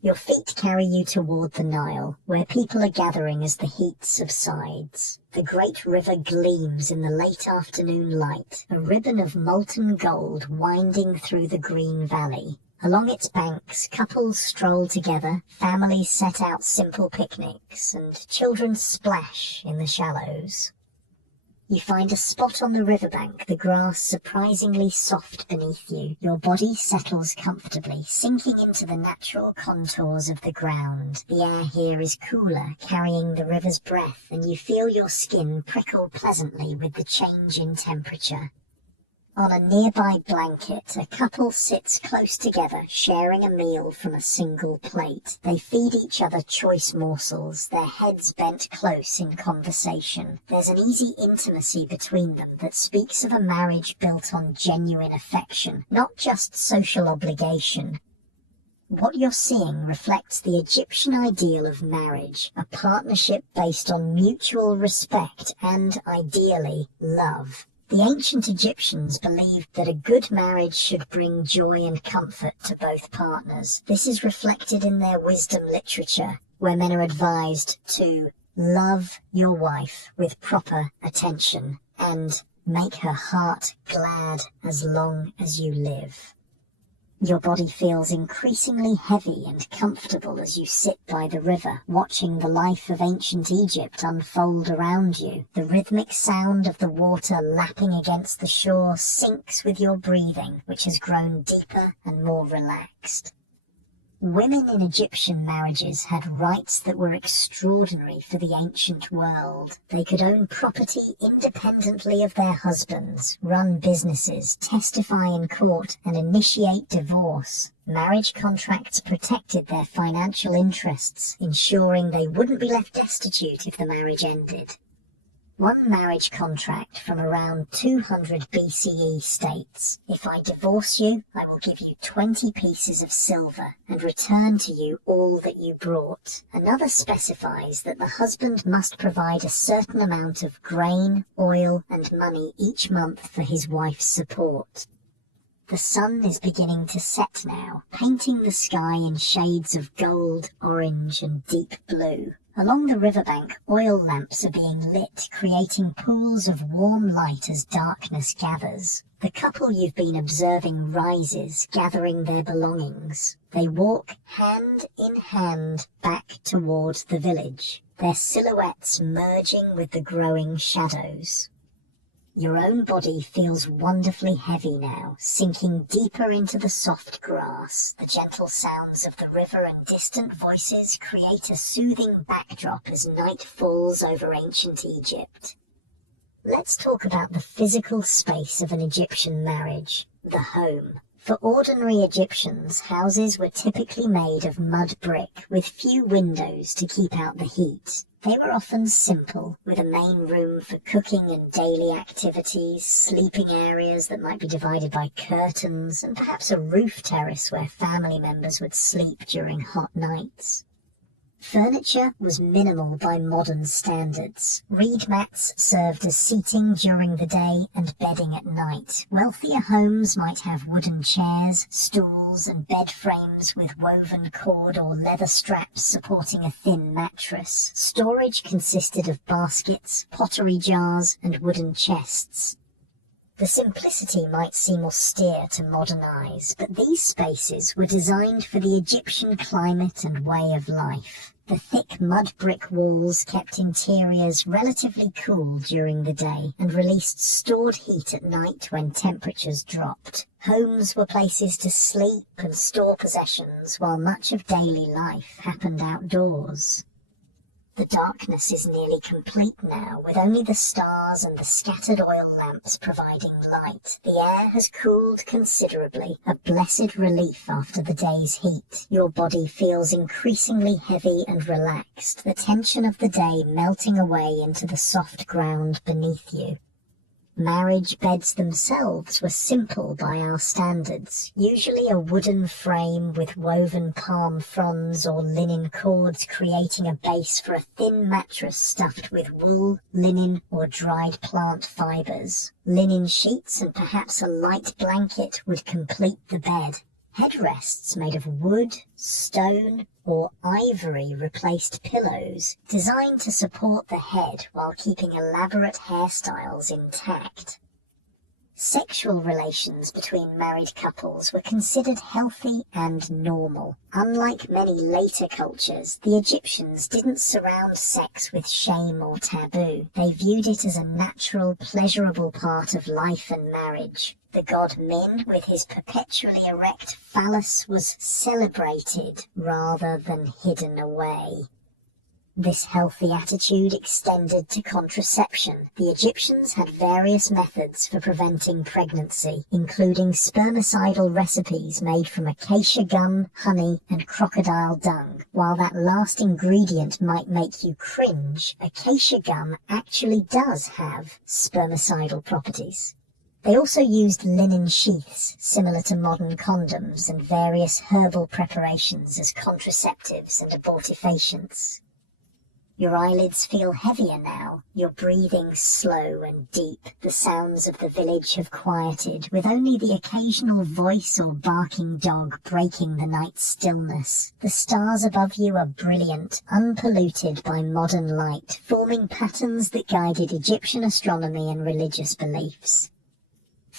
Your feet carry you toward the Nile, where people are gathering as the heat subsides. The great river gleams in the late afternoon light, a ribbon of molten gold winding through the green valley. Along its banks, couples stroll together, families set out simple picnics, and children splash in the shallows. You find a spot on the riverbank, the grass surprisingly soft beneath you. Your body settles comfortably, sinking into the natural contours of the ground. The air here is cooler, carrying the river's breath, and you feel your skin prickle pleasantly with the change in temperature. On a nearby blanket, a couple sits close together, sharing a meal from a single plate. They feed each other choice morsels, their heads bent close in conversation. There's an easy intimacy between them that speaks of a marriage built on genuine affection, not just social obligation. What you're seeing reflects the Egyptian ideal of marriage, a partnership based on mutual respect and, ideally, love. The ancient Egyptians believed that a good marriage should bring joy and comfort to both partners. This is reflected in their wisdom literature, where men are advised to love your wife with proper attention and make her heart glad as long as you live. Your body feels increasingly heavy and comfortable as you sit by the river, watching the life of ancient Egypt unfold around you. The rhythmic sound of the water lapping against the shore syncs with your breathing, which has grown deeper and more relaxed. Women in Egyptian marriages had rights that were extraordinary for the ancient world. They could own property independently of their husbands, run businesses, testify in court, and initiate divorce. Marriage contracts protected their financial interests, ensuring they wouldn't be left destitute if the marriage ended. One marriage contract from around 200 BCE states, "If I divorce you, I will give you 20 pieces of silver and return to you all that you brought." Another specifies that the husband must provide a certain amount of grain, oil, and money each month for his wife's support. The sun is beginning to set now, painting the sky in shades of gold, orange, and deep blue. Along the riverbank, oil lamps are being lit, creating pools of warm light as darkness gathers. The couple you've been observing rises, gathering their belongings. They walk hand in hand back toward the village, their silhouettes merging with the growing shadows. Your own body feels wonderfully heavy now, sinking deeper into the soft grass. The gentle sounds of the river and distant voices create a soothing backdrop as night falls over ancient Egypt. Let's talk about the physical space of an Egyptian marriage, the home. For ordinary Egyptians, houses were typically made of mud brick with few windows to keep out the heat. They were often simple, with a main room for cooking and daily activities, sleeping areas that might be divided by curtains, and perhaps a roof terrace where family members would sleep during hot nights. Furniture was minimal by modern standards. Reed mats served as seating during the day and bedding at night. Wealthier homes might have wooden chairs, stools, and bed frames with woven cord or leather straps supporting a thin mattress. Storage consisted of baskets, pottery jars, and wooden chests. The simplicity might seem austere to modern eyes, but these spaces were designed for the Egyptian climate and way of life. The thick mud brick walls kept interiors relatively cool during the day and released stored heat at night when temperatures dropped. Homes were places to sleep and store possessions while much of daily life happened outdoors. The darkness is nearly complete now, with only the stars and the scattered oil lamps providing light. The air has cooled considerably, a blessed relief after the day's heat. Your body feels increasingly heavy and relaxed, the tension of the day melting away into the soft ground beneath you. Marriage beds themselves were simple by our standards, usually a wooden frame with woven palm fronds or linen cords creating a base for a thin mattress stuffed with wool, linen, or dried plant fibres. Linen sheets and perhaps a light blanket would complete the bed. Headrests made of wood, stone, or ivory replaced pillows, designed to support the head while keeping elaborate hairstyles intact. Sexual relations between married couples were considered healthy and normal. Unlike many later cultures, the Egyptians didn't surround sex with shame or taboo. They viewed it as a natural, pleasurable part of life and marriage. The god Min, with his perpetually erect phallus, was celebrated rather than hidden away. This healthy attitude extended to contraception. The Egyptians had various methods for preventing pregnancy, including spermicidal recipes made from acacia gum, honey, and crocodile dung. While that last ingredient might make you cringe, acacia gum actually does have spermicidal properties. They also used linen sheaths, similar to modern condoms, and various herbal preparations as contraceptives and abortifacients. Your eyelids feel heavier now, your breathing slow and deep. The sounds of the village have quieted, with only the occasional voice or barking dog breaking the night's stillness. The stars above you are brilliant, unpolluted by modern light, forming patterns that guided Egyptian astronomy and religious beliefs.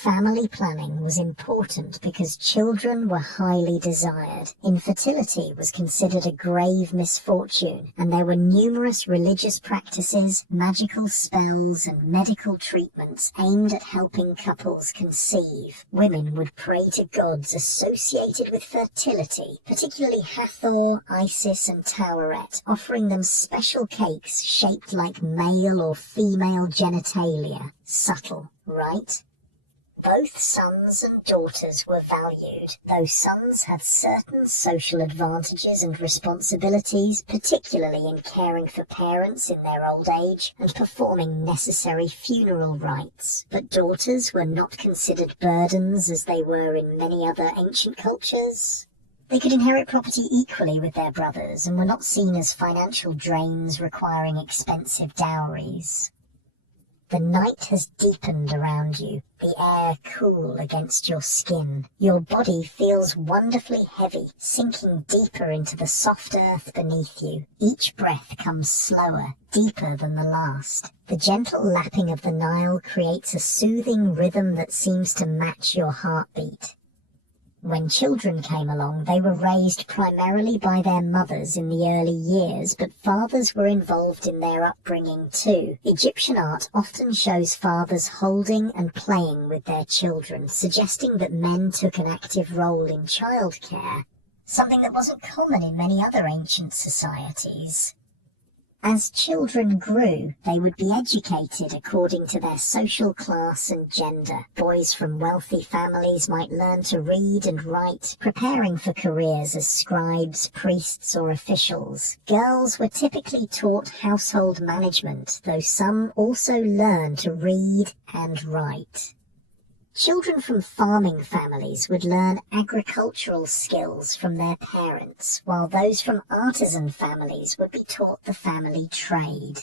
Family planning was important because children were highly desired. Infertility was considered a grave misfortune, and there were numerous religious practices, magical spells, and medical treatments aimed at helping couples conceive. Women would pray to gods associated with fertility, particularly Hathor, Isis, and Taweret, offering them special cakes shaped like male or female genitalia. Subtle, right? Both sons and daughters were valued, though sons had certain social advantages and responsibilities, particularly in caring for parents in their old age and performing necessary funeral rites. But daughters were not considered burdens as they were in many other ancient cultures. They could inherit property equally with their brothers and were not seen as financial drains requiring expensive dowries. The night has deepened around you, the air cool against your skin. Your body feels wonderfully heavy, sinking deeper into the soft earth beneath you. Each breath comes slower, deeper than the last. The gentle lapping of the Nile creates a soothing rhythm that seems to match your heartbeat. When children came along, they were raised primarily by their mothers in the early years, but fathers were involved in their upbringing too. Egyptian art often shows fathers holding and playing with their children, suggesting that men took an active role in childcare, something that wasn't common in many other ancient societies. As children grew, they would be educated according to their social class and gender. Boys from wealthy families might learn to read and write, preparing for careers as scribes, priests, or officials. Girls were typically taught household management, though some also learned to read and write. Children from farming families would learn agricultural skills from their parents, while those from artisan families would be taught the family trade.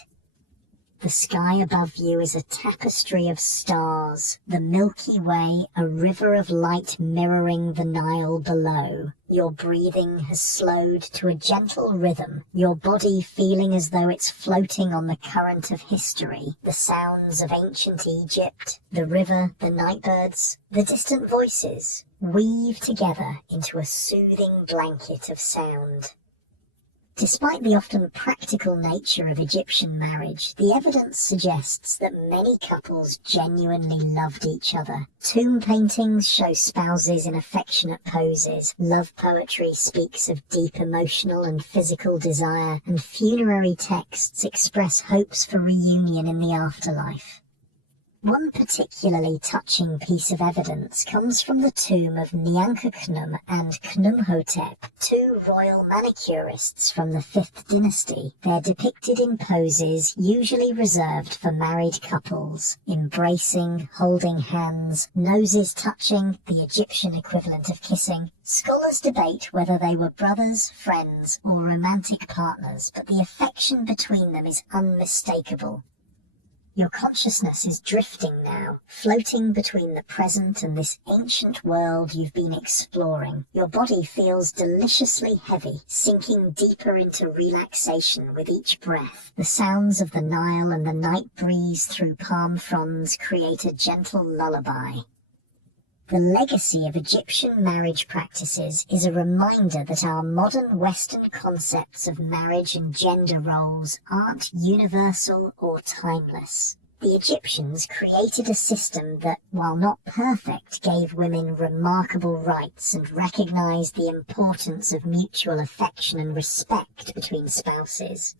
The sky above you is a tapestry of stars, the Milky Way a river of light mirroring the Nile below. Your breathing has slowed to a gentle rhythm, your body feeling as though it's floating on the current of history. The sounds of ancient Egypt, the river, the nightbirds, the distant voices weave together into a soothing blanket of sound. Despite the often practical nature of Egyptian marriage, the evidence suggests that many couples genuinely loved each other. Tomb paintings show spouses in affectionate poses, love poetry speaks of deep emotional and physical desire, and funerary texts express hopes for reunion in the afterlife. One particularly touching piece of evidence comes from the tomb of Nyankakhnum and Khnumhotep, two royal manicurists from the 5th dynasty. They're depicted in poses usually reserved for married couples, embracing, holding hands, noses touching, the Egyptian equivalent of kissing. Scholars debate whether they were brothers, friends, or romantic partners, but the affection between them is unmistakable. Your consciousness is drifting now, floating between the present and this ancient world you've been exploring. Your body feels deliciously heavy, sinking deeper into relaxation with each breath. The sounds of the Nile and the night breeze through palm fronds create a gentle lullaby. The legacy of Egyptian marriage practices is a reminder that our modern Western concepts of marriage and gender roles aren't universal or timeless. The Egyptians created a system that, while not perfect, gave women remarkable rights and recognized the importance of mutual affection and respect between spouses.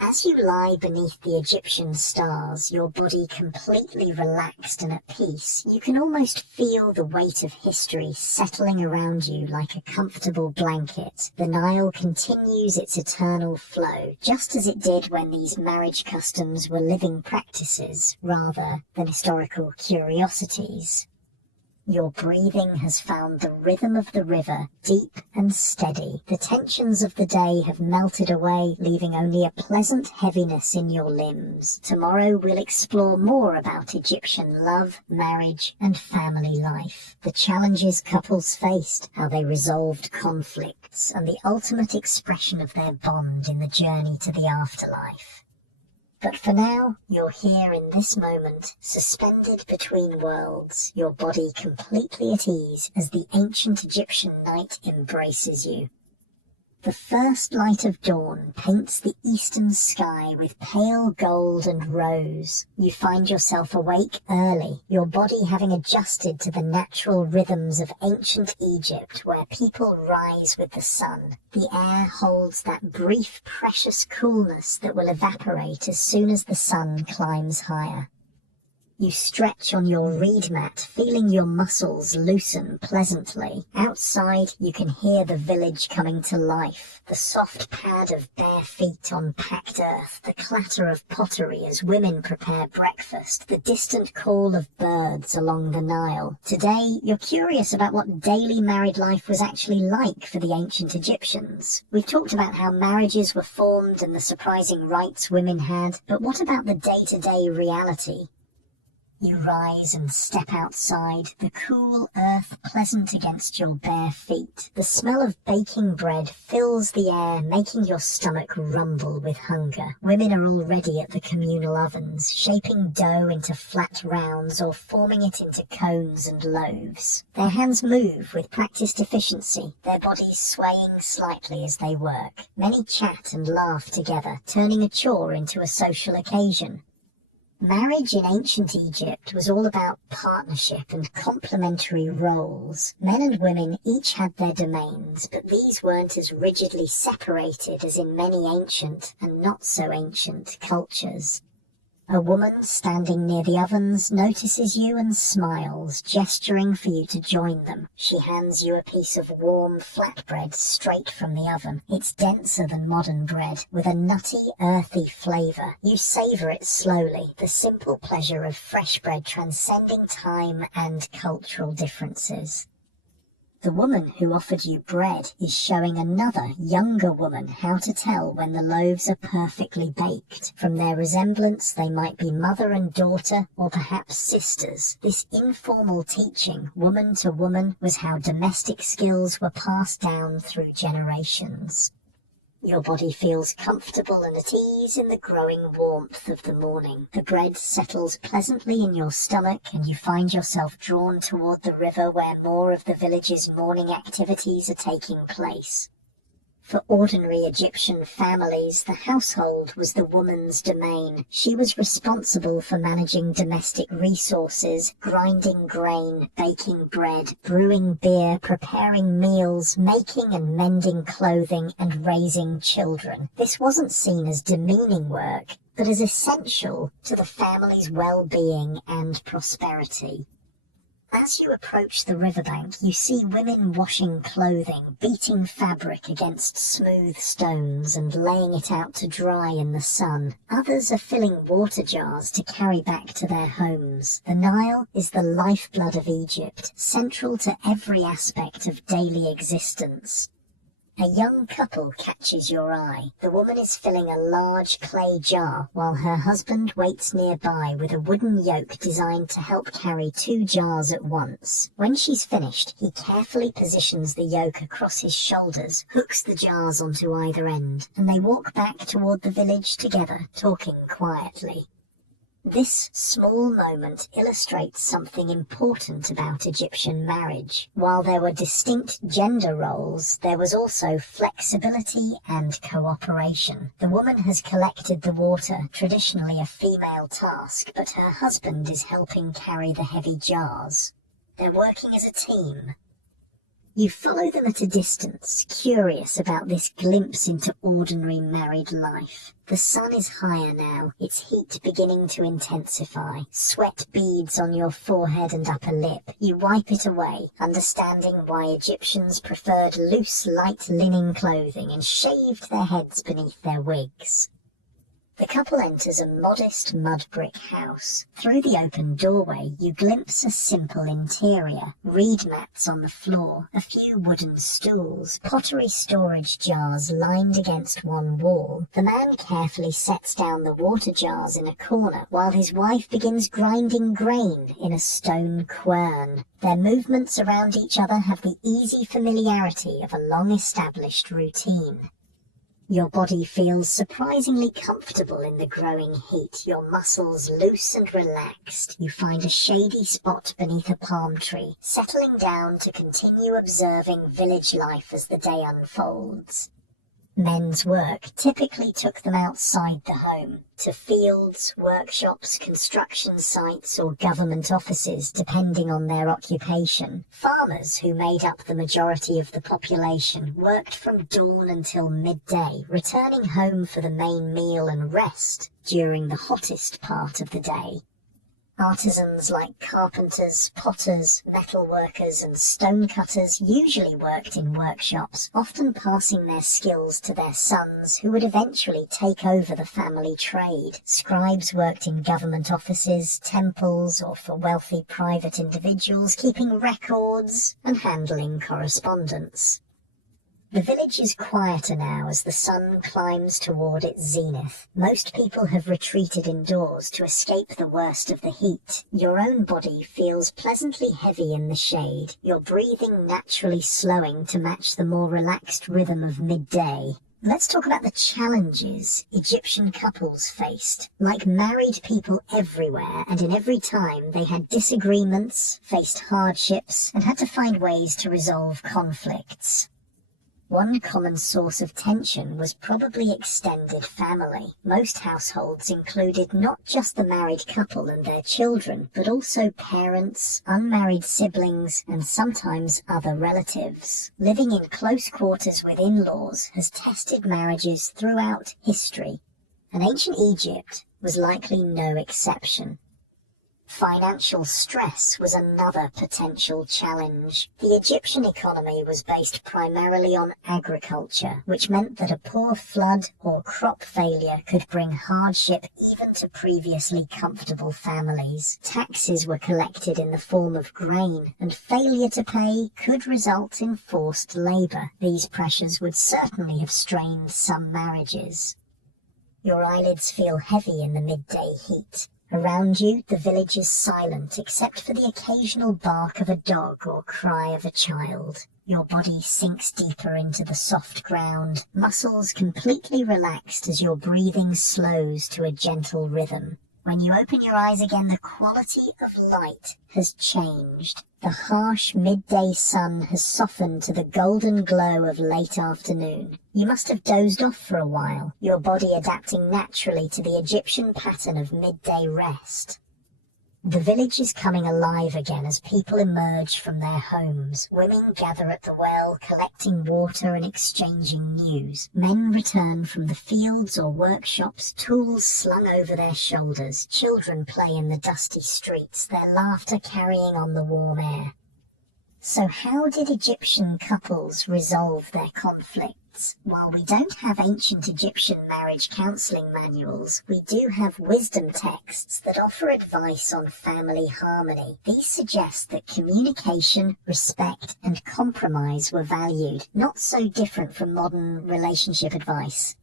As you lie beneath the Egyptian stars, your body completely relaxed and at peace, you can almost feel the weight of history settling around you like a comfortable blanket. The Nile continues its eternal flow, just as it did when these marriage customs were living practices rather than historical curiosities. Your breathing has found the rhythm of the river, deep and steady. The tensions of the day have melted away, leaving only a pleasant heaviness in your limbs. Tomorrow we'll explore more about Egyptian love, marriage, and family life. The challenges couples faced, how they resolved conflicts, and the ultimate expression of their bond in the journey to the afterlife. But for now, you're here in this moment, suspended between worlds, your body completely at ease as the ancient Egyptian night embraces you. The first light of dawn paints the eastern sky with pale gold and rose. You find yourself awake early, your body having adjusted to the natural rhythms of ancient Egypt, where people rise with the sun. The air holds that brief, precious coolness that will evaporate as soon as the sun climbs higher. You stretch on your reed mat, feeling your muscles loosen pleasantly. Outside, you can hear the village coming to life. The soft pad of bare feet on packed earth, the clatter of pottery as women prepare breakfast, the distant call of birds along the Nile. Today, you're curious about what daily married life was actually like for the ancient Egyptians. We've talked about how marriages were formed and the surprising rights women had, but what about the day-to-day reality? You rise and step outside, the cool earth pleasant against your bare feet. The smell of baking bread fills the air, making your stomach rumble with hunger. Women are already at the communal ovens, shaping dough into flat rounds or forming it into cones and loaves. Their hands move with practiced efficiency, their bodies swaying slightly as they work. Many chat and laugh together, turning a chore into a social occasion. Marriage in ancient Egypt was all about partnership and complementary roles. Men and women each had their domains, but these weren't as rigidly separated as in many ancient and not so ancient cultures. A woman standing near the ovens notices you and smiles, gesturing for you to join them. She hands you a piece of warm flatbread straight from the oven. It's denser than modern bread, with a nutty, earthy flavour. You savour it slowly, the simple pleasure of fresh bread transcending time and cultural differences. The woman who offered you bread is showing another, younger woman how to tell when the loaves are perfectly baked. From their resemblance, they might be mother and daughter, or perhaps sisters. This informal teaching, woman to woman, was how domestic skills were passed down through generations. Your body feels comfortable and at ease in the growing warmth of the morning. The bread settles pleasantly in your stomach and you find yourself drawn toward the river where more of the village's morning activities are taking place. For ordinary Egyptian families, the household was the woman's domain. She was responsible for managing domestic resources, grinding grain, baking bread, brewing beer, preparing meals, making and mending clothing, and raising children. This wasn't seen as demeaning work, but as essential to the family's well-being and prosperity. As you approach the riverbank, you see women washing clothing, beating fabric against smooth stones and laying it out to dry in the sun. Others are filling water jars to carry back to their homes. The Nile is the lifeblood of Egypt, central to every aspect of daily existence. A young couple catches your eye. The woman is filling a large clay jar while her husband waits nearby with a wooden yoke designed to help carry 2 jars at once. When she's finished, he carefully positions the yoke across his shoulders, hooks the jars onto either end, and they walk back toward the village together, talking quietly. This small moment illustrates something important about Egyptian marriage. While there were distinct gender roles, there was also flexibility and cooperation. The woman has collected the water, traditionally a female task, but her husband is helping carry the heavy jars. They're working as a team. You follow them at a distance, curious about this glimpse into ordinary married life. The sun is higher now, its heat beginning to intensify. Sweat beads on your forehead and upper lip. You wipe it away, understanding why Egyptians preferred loose, light linen clothing and shaved their heads beneath their wigs. The couple enters a modest mud brick house. Through the open doorway, you glimpse a simple interior. Reed mats on the floor, a few wooden stools, pottery storage jars lined against one wall. The man carefully sets down the water jars in a corner, while his wife begins grinding grain in a stone quern. Their movements around each other have the easy familiarity of a long-established routine. Your body feels surprisingly comfortable in the growing heat, your muscles loose and relaxed. You find a shady spot beneath a palm tree, settling down to continue observing village life as the day unfolds. Men's work typically took them outside the home, to fields, workshops, construction sites, or government offices, depending on their occupation. Farmers, who made up the majority of the population, worked from dawn until midday, returning home for the main meal and rest during the hottest part of the day. Artisans like carpenters, potters, metalworkers and stonecutters usually worked in workshops, often passing their skills to their sons, who would eventually take over the family trade. Scribes worked in government offices, temples, or for wealthy private individuals, keeping records and handling correspondence. The village is quieter now as the sun climbs toward its zenith. Most people have retreated indoors to escape the worst of the heat. Your own body feels pleasantly heavy in the shade, your breathing naturally slowing to match the more relaxed rhythm of midday. Let's talk about the challenges Egyptian couples faced. Like married people everywhere and in every time, they had disagreements, faced hardships, and had to find ways to resolve conflicts. One common source of tension was probably extended family. Most households included not just the married couple and their children, but also parents, unmarried siblings, and sometimes other relatives. Living in close quarters with in-laws has tested marriages throughout history, and ancient Egypt was likely no exception. Financial stress was another potential challenge. The Egyptian economy was based primarily on agriculture, which meant that a poor flood or crop failure could bring hardship even to previously comfortable families. Taxes were collected in the form of grain, and failure to pay could result in forced labor. These pressures would certainly have strained some marriages. Your eyelids feel heavy in the midday heat. Around you, the village is silent except for the occasional bark of a dog or cry of a child. Your body sinks deeper into the soft ground, muscles completely relaxed as your breathing slows to a gentle rhythm. When you open your eyes again, the quality of light has changed. The harsh midday sun has softened to the golden glow of late afternoon. You must have dozed off for a while, your body adapting naturally to the Egyptian pattern of midday rest. The village is coming alive again as people emerge from their homes. Women gather at the well, collecting water and exchanging news. Men return from the fields or workshops, tools slung over their shoulders. Children play in the dusty streets, their laughter carrying on the warm air. So how did Egyptian couples resolve their conflicts? While we don't have ancient Egyptian marriage counseling manuals, we do have wisdom texts that offer advice on family harmony. These suggest that communication, respect, and compromise were valued, not so different from modern relationship advice.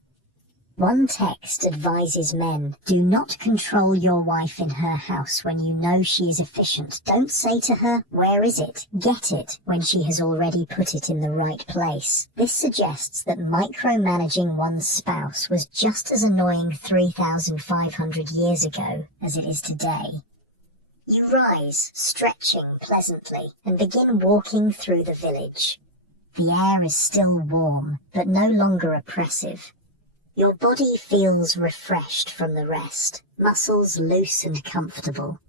One text advises men, do not control your wife in her house when you know she is efficient. Don't say to her, where is it? Get it, when she has already put it in the right place. This suggests that micromanaging one's spouse was just as annoying 3,500 years ago as it is today. You rise, stretching pleasantly, and begin walking through the village. The air is still warm, but no longer oppressive. Your body feels refreshed from the rest, muscles loose and comfortable.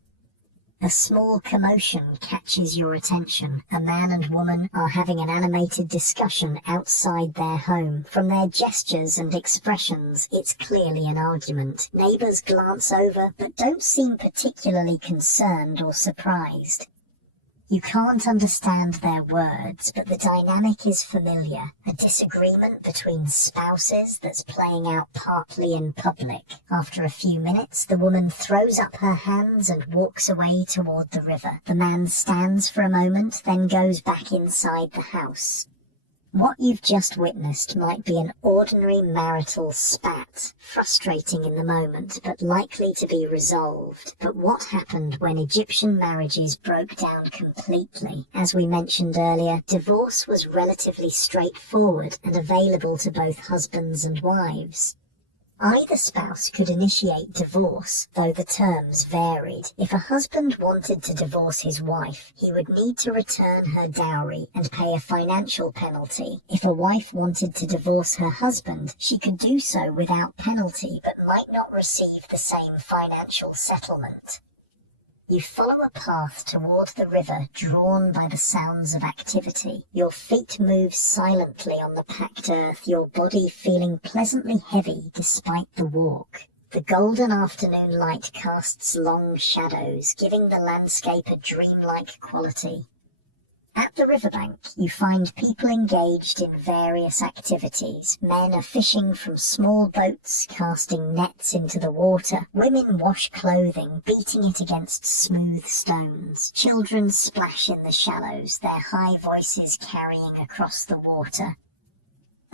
A small commotion catches your attention. A man and woman are having an animated discussion outside their home. From their gestures and expressions, it's clearly an argument. Neighbors glance over, but don't seem particularly concerned or surprised. You can't understand their words, but the dynamic is familiar. A disagreement between spouses that's playing out partly in public. After a few minutes, the woman throws up her hands and walks away toward the river. The man stands for a moment, then goes back inside the house. What you've just witnessed might be an ordinary marital spat, frustrating in the moment, but likely to be resolved. But what happened when Egyptian marriages broke down completely? As we mentioned earlier, divorce was relatively straightforward and available to both husbands and wives. Either spouse could initiate divorce, though the terms varied. If a husband wanted to divorce his wife, he would need to return her dowry and pay a financial penalty. If a wife wanted to divorce her husband, she could do so without penalty, but might not receive the same financial settlement. You follow a path toward the river, drawn by the sounds of activity. Your feet move silently on the packed earth, your body feeling pleasantly heavy despite the walk. The golden afternoon light casts long shadows, giving the landscape a dreamlike quality. At the riverbank, you find people engaged in various activities. Men are fishing from small boats, casting nets into the water. Women wash clothing, beating it against smooth stones. Children splash in the shallows, their high voices carrying across the water.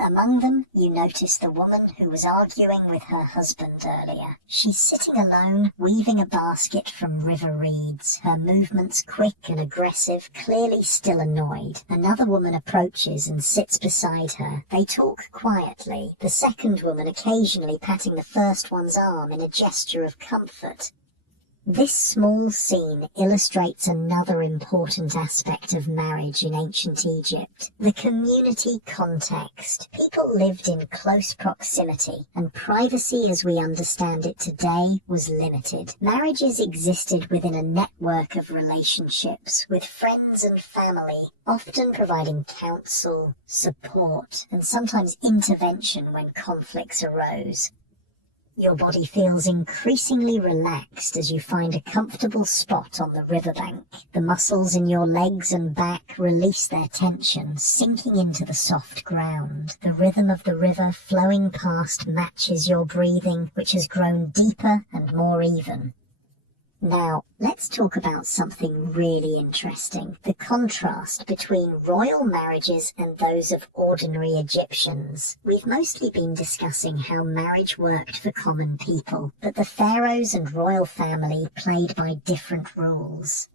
Among them, you notice the woman who was arguing with her husband earlier. She's sitting alone, weaving a basket from river reeds, her movements quick and aggressive, clearly still annoyed. Another woman approaches and sits beside her. They talk quietly, the second woman occasionally patting the first one's arm in a gesture of comfort. This small scene illustrates another important aspect of marriage in ancient Egypt, the community context. People lived in close proximity, and privacy as we understand it today was limited. Marriages existed within a network of relationships, with friends and family often providing counsel, support, and sometimes intervention when conflicts arose. Your body feels increasingly relaxed as you find a comfortable spot on the riverbank. The muscles in your legs and back release their tension, sinking into the soft ground. The rhythm of the river flowing past matches your breathing, which has grown deeper and more even. Now, let's talk about something really interesting, the contrast between royal marriages and those of ordinary Egyptians. We've mostly been discussing how marriage worked for common people, but the pharaohs and royal family played by different rules.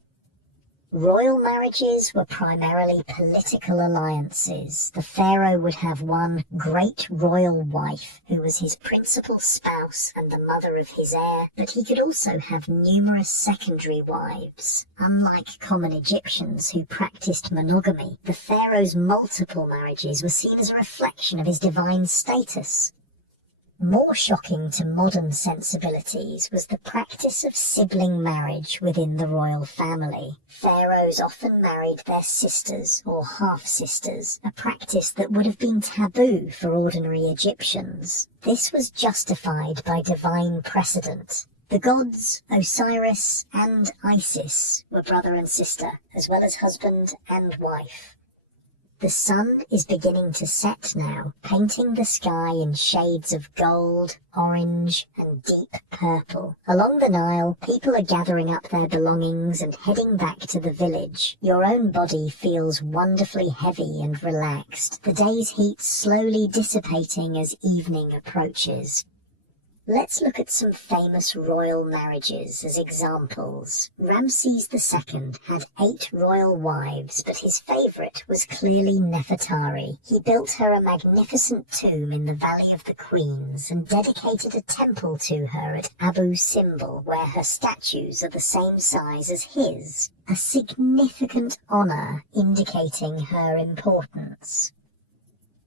Royal marriages were primarily political alliances. The pharaoh would have one great royal wife, who was his principal spouse and the mother of his heir, but he could also have numerous secondary wives. Unlike common Egyptians who practiced monogamy, the pharaoh's multiple marriages were seen as a reflection of his divine status. More shocking to modern sensibilities was the practice of sibling marriage within the royal family. Pharaohs often married their sisters or half-sisters, a practice that would have been taboo for ordinary Egyptians. This was justified by divine precedent. The gods, Osiris and Isis, were brother and sister, as well as husband and wife. The sun is beginning to set now, painting the sky in shades of gold, orange, and deep purple. Along the Nile, people are gathering up their belongings and heading back to the village. Your own body feels wonderfully heavy and relaxed, the day's heat slowly dissipating as evening approaches. Let's look at some famous royal marriages as examples. Ramses II had 8 royal wives, but his favourite was clearly Nefertari. He built her a magnificent tomb in the Valley of the Queens and dedicated a temple to her at Abu Simbel, where her statues are the same size as his, a significant honour indicating her importance.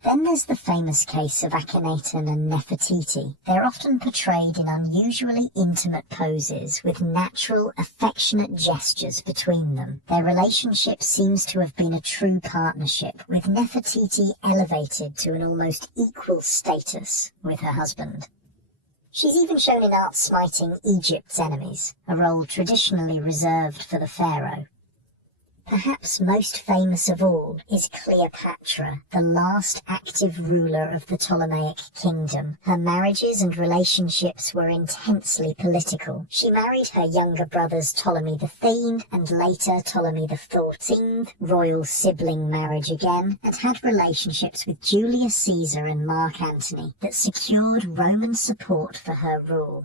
Then there's the famous case of Akhenaten and Nefertiti. They're often portrayed in unusually intimate poses with natural, affectionate gestures between them. Their relationship seems to have been a true partnership, with Nefertiti elevated to an almost equal status with her husband. She's even shown in art smiting Egypt's enemies, a role traditionally reserved for the pharaoh. Perhaps most famous of all is Cleopatra, the last active ruler of the Ptolemaic kingdom. Her marriages and relationships were intensely political. She married her younger brothers Ptolemy III and later Ptolemy XIV, royal sibling marriage again, and had relationships with Julius Caesar and Mark Antony that secured Roman support for her rule.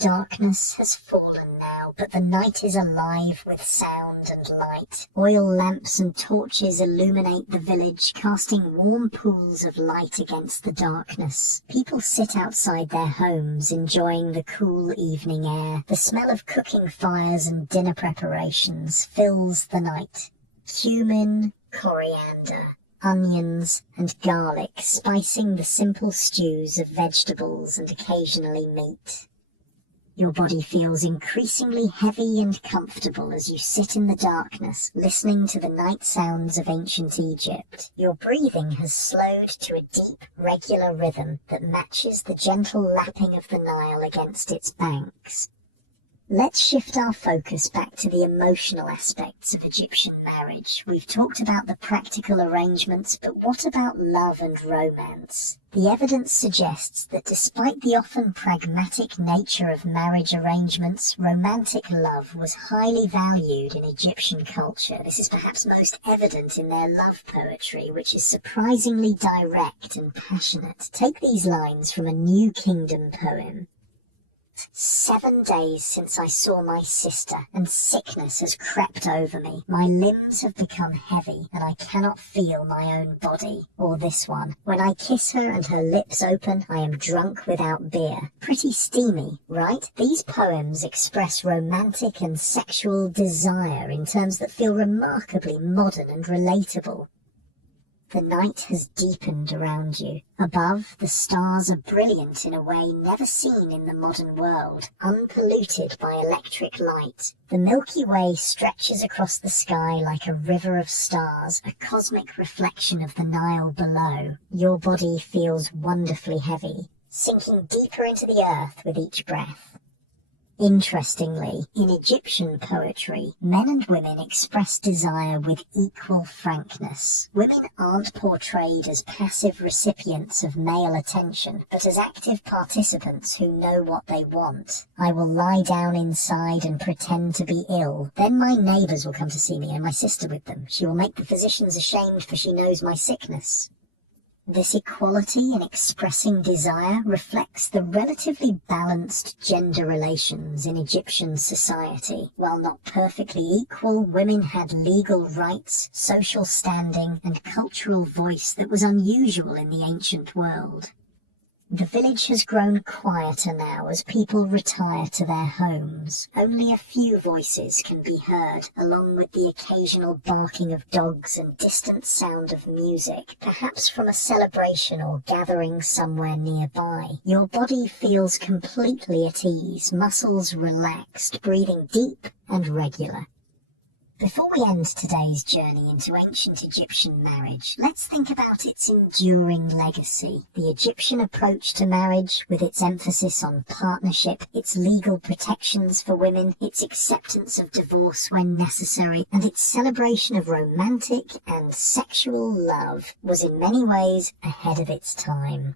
Darkness has fallen now, but the night is alive with sound and light. Oil lamps and torches illuminate the village, casting warm pools of light against the darkness. People sit outside their homes, enjoying the cool evening air. The smell of cooking fires and dinner preparations fills the night. Cumin, coriander, onions and garlic spicing the simple stews of vegetables and occasionally meat. Your body feels increasingly heavy and comfortable as you sit in the darkness, listening to the night sounds of ancient Egypt. Your breathing has slowed to a deep, regular rhythm that matches the gentle lapping of the Nile against its banks. Let's shift our focus back to the emotional aspects of Egyptian marriage. We've talked about the practical arrangements, but what about love and romance? The evidence suggests that despite the often pragmatic nature of marriage arrangements, romantic love was highly valued in Egyptian culture. This is perhaps most evident in their love poetry, which is surprisingly direct and passionate. Take these lines from a New Kingdom poem. 7 days since I saw my sister, and sickness has crept over me. My limbs have become heavy, and I cannot feel my own body. Or this one. When I kiss her and her lips open, I am drunk without beer. Pretty steamy, right? These poems express romantic and sexual desire in terms that feel remarkably modern and relatable. The night has deepened around you. Above, the stars are brilliant in a way never seen in the modern world, unpolluted by electric light. The Milky Way stretches across the sky like a river of stars, a cosmic reflection of the Nile below. Your body feels wonderfully heavy, sinking deeper into the earth with each breath. Interestingly, in Egyptian poetry, men and women express desire with equal frankness. Women aren't portrayed as passive recipients of male attention, but as active participants who know what they want. I will lie down inside and pretend to be ill. Then my neighbours will come to see me and my sister with them. She will make the physicians ashamed, for she knows my sickness. This equality in expressing desire reflects the relatively balanced gender relations in Egyptian society. While not perfectly equal, women had legal rights, social standing, and cultural voice that was unusual in the ancient world. The village has grown quieter now as people retire to their homes. Only a few voices can be heard, along with the occasional barking of dogs and distant sound of music, perhaps from a celebration or gathering somewhere nearby. Your body feels completely at ease, muscles relaxed, breathing deep and regular. Before we end today's journey into ancient Egyptian marriage, let's think about its enduring legacy. The Egyptian approach to marriage, with its emphasis on partnership, its legal protections for women, its acceptance of divorce when necessary, and its celebration of romantic and sexual love, was in many ways ahead of its time.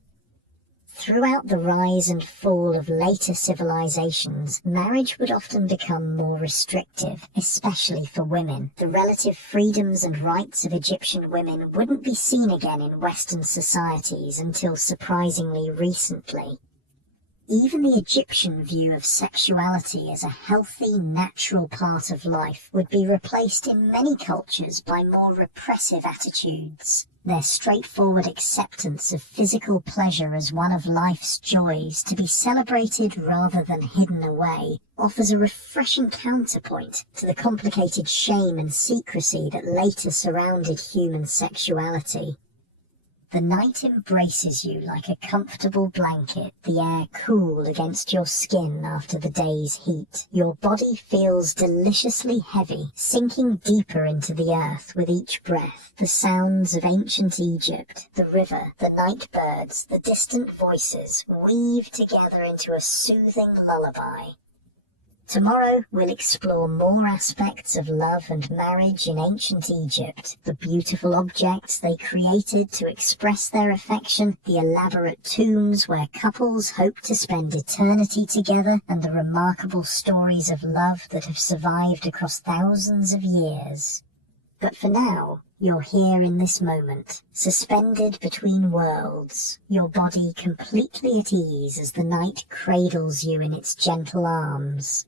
Throughout the rise and fall of later civilizations, marriage would often become more restrictive, especially for women. The relative freedoms and rights of Egyptian women wouldn't be seen again in Western societies until surprisingly recently. Even the Egyptian view of sexuality as a healthy, natural part of life would be replaced in many cultures by more repressive attitudes. Their straightforward acceptance of physical pleasure as one of life's joys, to be celebrated rather than hidden away, offers a refreshing counterpoint to the complicated shame and secrecy that later surrounded human sexuality. The night embraces you like a comfortable blanket, the air cool against your skin after the day's heat. Your body feels deliciously heavy, sinking deeper into the earth with each breath. The sounds of ancient Egypt, the river, the night birds, the distant voices weave together into a soothing lullaby. Tomorrow we'll explore more aspects of love and marriage in ancient Egypt, the beautiful objects they created to express their affection, the elaborate tombs where couples hope to spend eternity together, and the remarkable stories of love that have survived across thousands of years. But for now, you're here in this moment, suspended between worlds, your body completely at ease as the night cradles you in its gentle arms.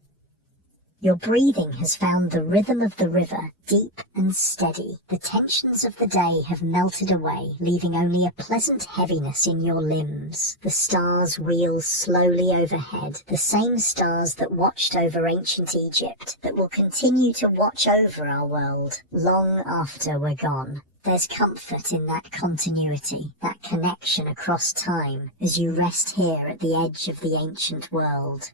Your breathing has found the rhythm of the river, deep and steady. The tensions of the day have melted away, leaving only a pleasant heaviness in your limbs. The stars wheel slowly overhead, the same stars that watched over ancient Egypt, that will continue to watch over our world, long after we're gone. There's comfort in that continuity, that connection across time, as you rest here at the edge of the ancient world.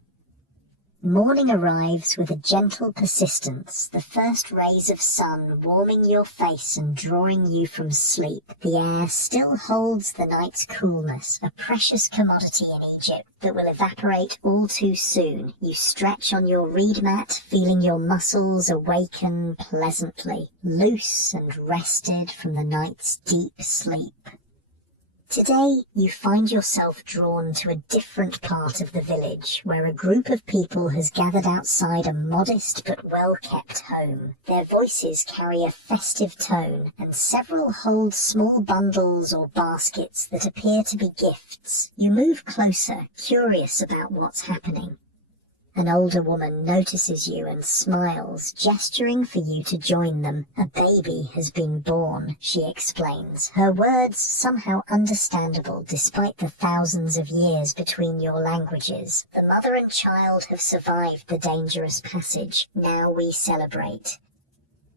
Morning arrives with a gentle persistence, the first rays of sun warming your face and drawing you from sleep. The air still holds the night's coolness, a precious commodity in Egypt that will evaporate all too soon. You stretch on your reed mat, feeling your muscles awaken pleasantly, loose and rested from the night's deep sleep. Today, you find yourself drawn to a different part of the village, where a group of people has gathered outside a modest but well-kept home. Their voices carry a festive tone, and several hold small bundles or baskets that appear to be gifts. You move closer, curious about what's happening. An older woman notices you and smiles, gesturing for you to join them. A baby has been born, she explains, her words somehow understandable despite the thousands of years between your languages. The mother and child have survived the dangerous passage. Now we celebrate.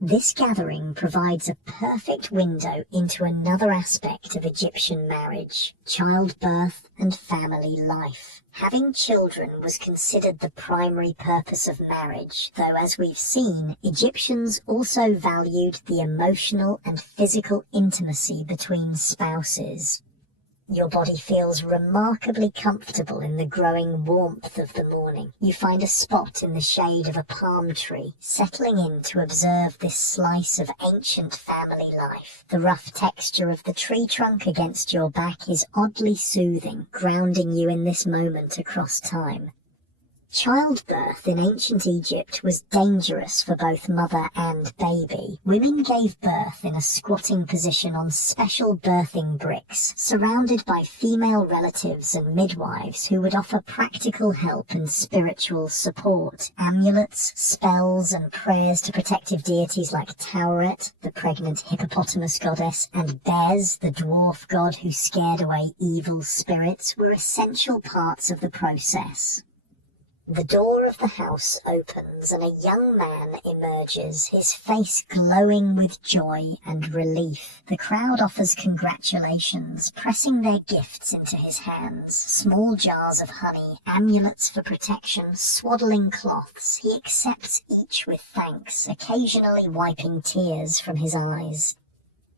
This gathering provides a perfect window into another aspect of Egyptian marriage, childbirth and family life. Having children was considered the primary purpose of marriage, though as we've seen, Egyptians also valued the emotional and physical intimacy between spouses. Your body feels remarkably comfortable in the growing warmth of the morning. You find a spot in the shade of a palm tree, settling in to observe this slice of ancient family life. The rough texture of the tree trunk against your back is oddly soothing, grounding you in this moment across time. Childbirth in ancient Egypt was dangerous for both mother and baby. Women gave birth in a squatting position on special birthing bricks, surrounded by female relatives and midwives who would offer practical help and spiritual support. Amulets, spells, and prayers to protective deities like Tauret, the pregnant hippopotamus goddess, and Bez, the dwarf god who scared away evil spirits, were essential parts of the process. The door of the house opens and a young man emerges, his face glowing with joy and relief. The crowd offers congratulations, pressing their gifts into his hands. Small jars of honey, amulets for protection, swaddling cloths. He accepts each with thanks, occasionally wiping tears from his eyes.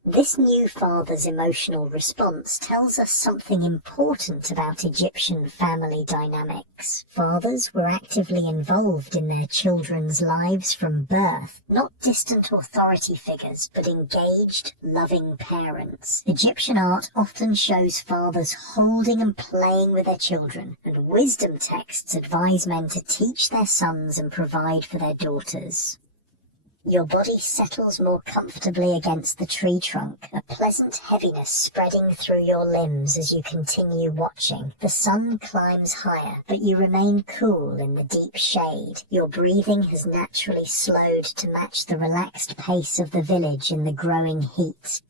This new father's emotional response tells us something important about Egyptian family dynamics. Fathers were actively involved in their children's lives from birth, not distant authority figures, but engaged, loving parents. Egyptian art often shows fathers holding and playing with their children, and wisdom texts advise men to teach their sons and provide for their daughters. Your body settles more comfortably against the tree trunk, a pleasant heaviness spreading through your limbs as you continue watching. The sun climbs higher, but you remain cool in the deep shade. Your breathing has naturally slowed to match the relaxed pace of the village in the growing heat.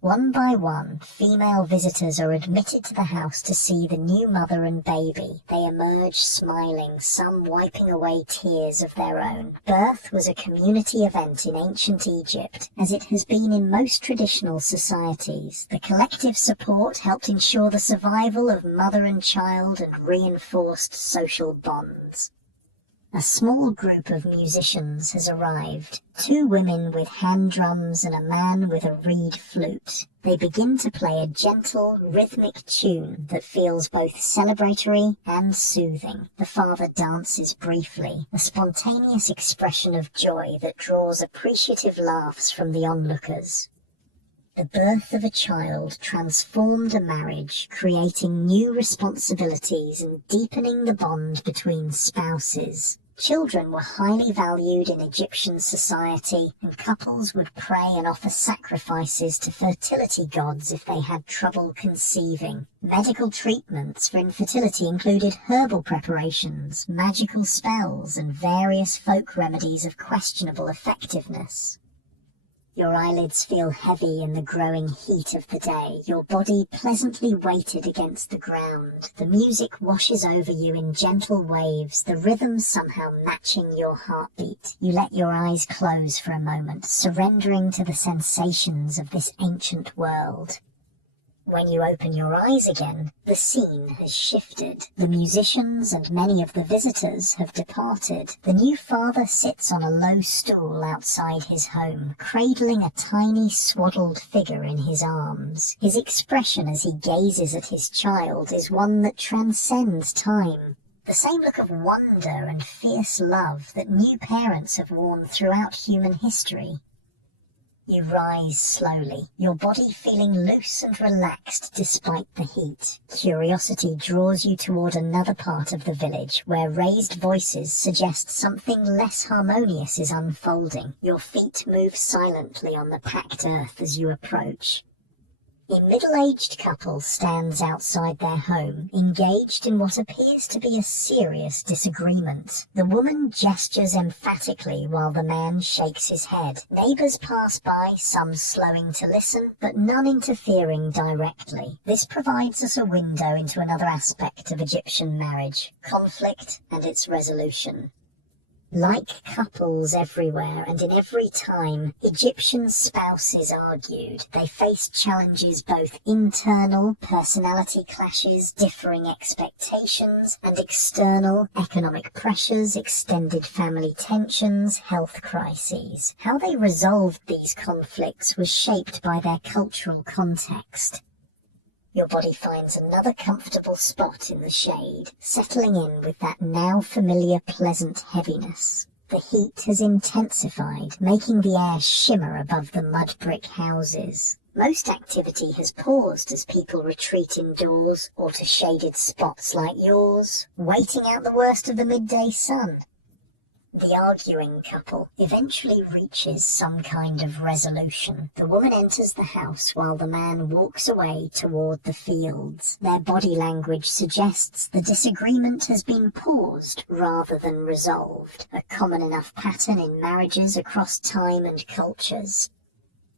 One by one, female visitors are admitted to the house to see the new mother and baby. They emerge smiling, some wiping away tears of their own. Birth was a community event in ancient Egypt, as it has been in most traditional societies. The collective support helped ensure the survival of mother and child and reinforced social bonds. A small group of musicians has arrived, 2 women with hand drums and a man with a reed flute. They begin to play a gentle, rhythmic tune that feels both celebratory and soothing. The father dances briefly, a spontaneous expression of joy that draws appreciative laughs from the onlookers. The birth of a child transformed a marriage, creating new responsibilities and deepening the bond between spouses. Children were highly valued in Egyptian society, and couples would pray and offer sacrifices to fertility gods if they had trouble conceiving. Medical treatments for infertility included herbal preparations, magical spells, and various folk remedies of questionable effectiveness. Your eyelids feel heavy in the growing heat of the day, your body pleasantly weighted against the ground. The music washes over you in gentle waves, the rhythm somehow matching your heartbeat. You let your eyes close for a moment, surrendering to the sensations of this ancient world. When you open your eyes again, the scene has shifted. The musicians and many of the visitors have departed. The new father sits on a low stool outside his home, cradling a tiny swaddled figure in his arms. His expression as he gazes at his child is one that transcends time. The same look of wonder and fierce love that new parents have worn throughout human history. You rise slowly, your body feeling loose and relaxed despite the heat. Curiosity draws you toward another part of the village, where raised voices suggest something less harmonious is unfolding. Your feet move silently on the packed earth as you approach. A middle-aged couple stands outside their home, engaged in what appears to be a serious disagreement. The woman gestures emphatically while the man shakes his head. Neighbours pass by, some slowing to listen, but none interfering directly. This provides us a window into another aspect of Egyptian marriage, conflict and its resolution. Like couples everywhere and in every time, Egyptian spouses argued. They faced challenges both internal, personality clashes, differing expectations, and external, economic pressures, extended family tensions, health crises. How they resolved these conflicts was shaped by their cultural context. Your body finds another comfortable spot in the shade, settling in with that now familiar pleasant heaviness. The heat has intensified, making the air shimmer above the mud brick houses. Most activity has paused as people retreat indoors or to shaded spots like yours, waiting out the worst of the midday sun. The arguing couple eventually reaches some kind of resolution. The woman enters the house while the man walks away toward the fields. Their body language suggests the disagreement has been paused rather than resolved, a common enough pattern in marriages across time and cultures.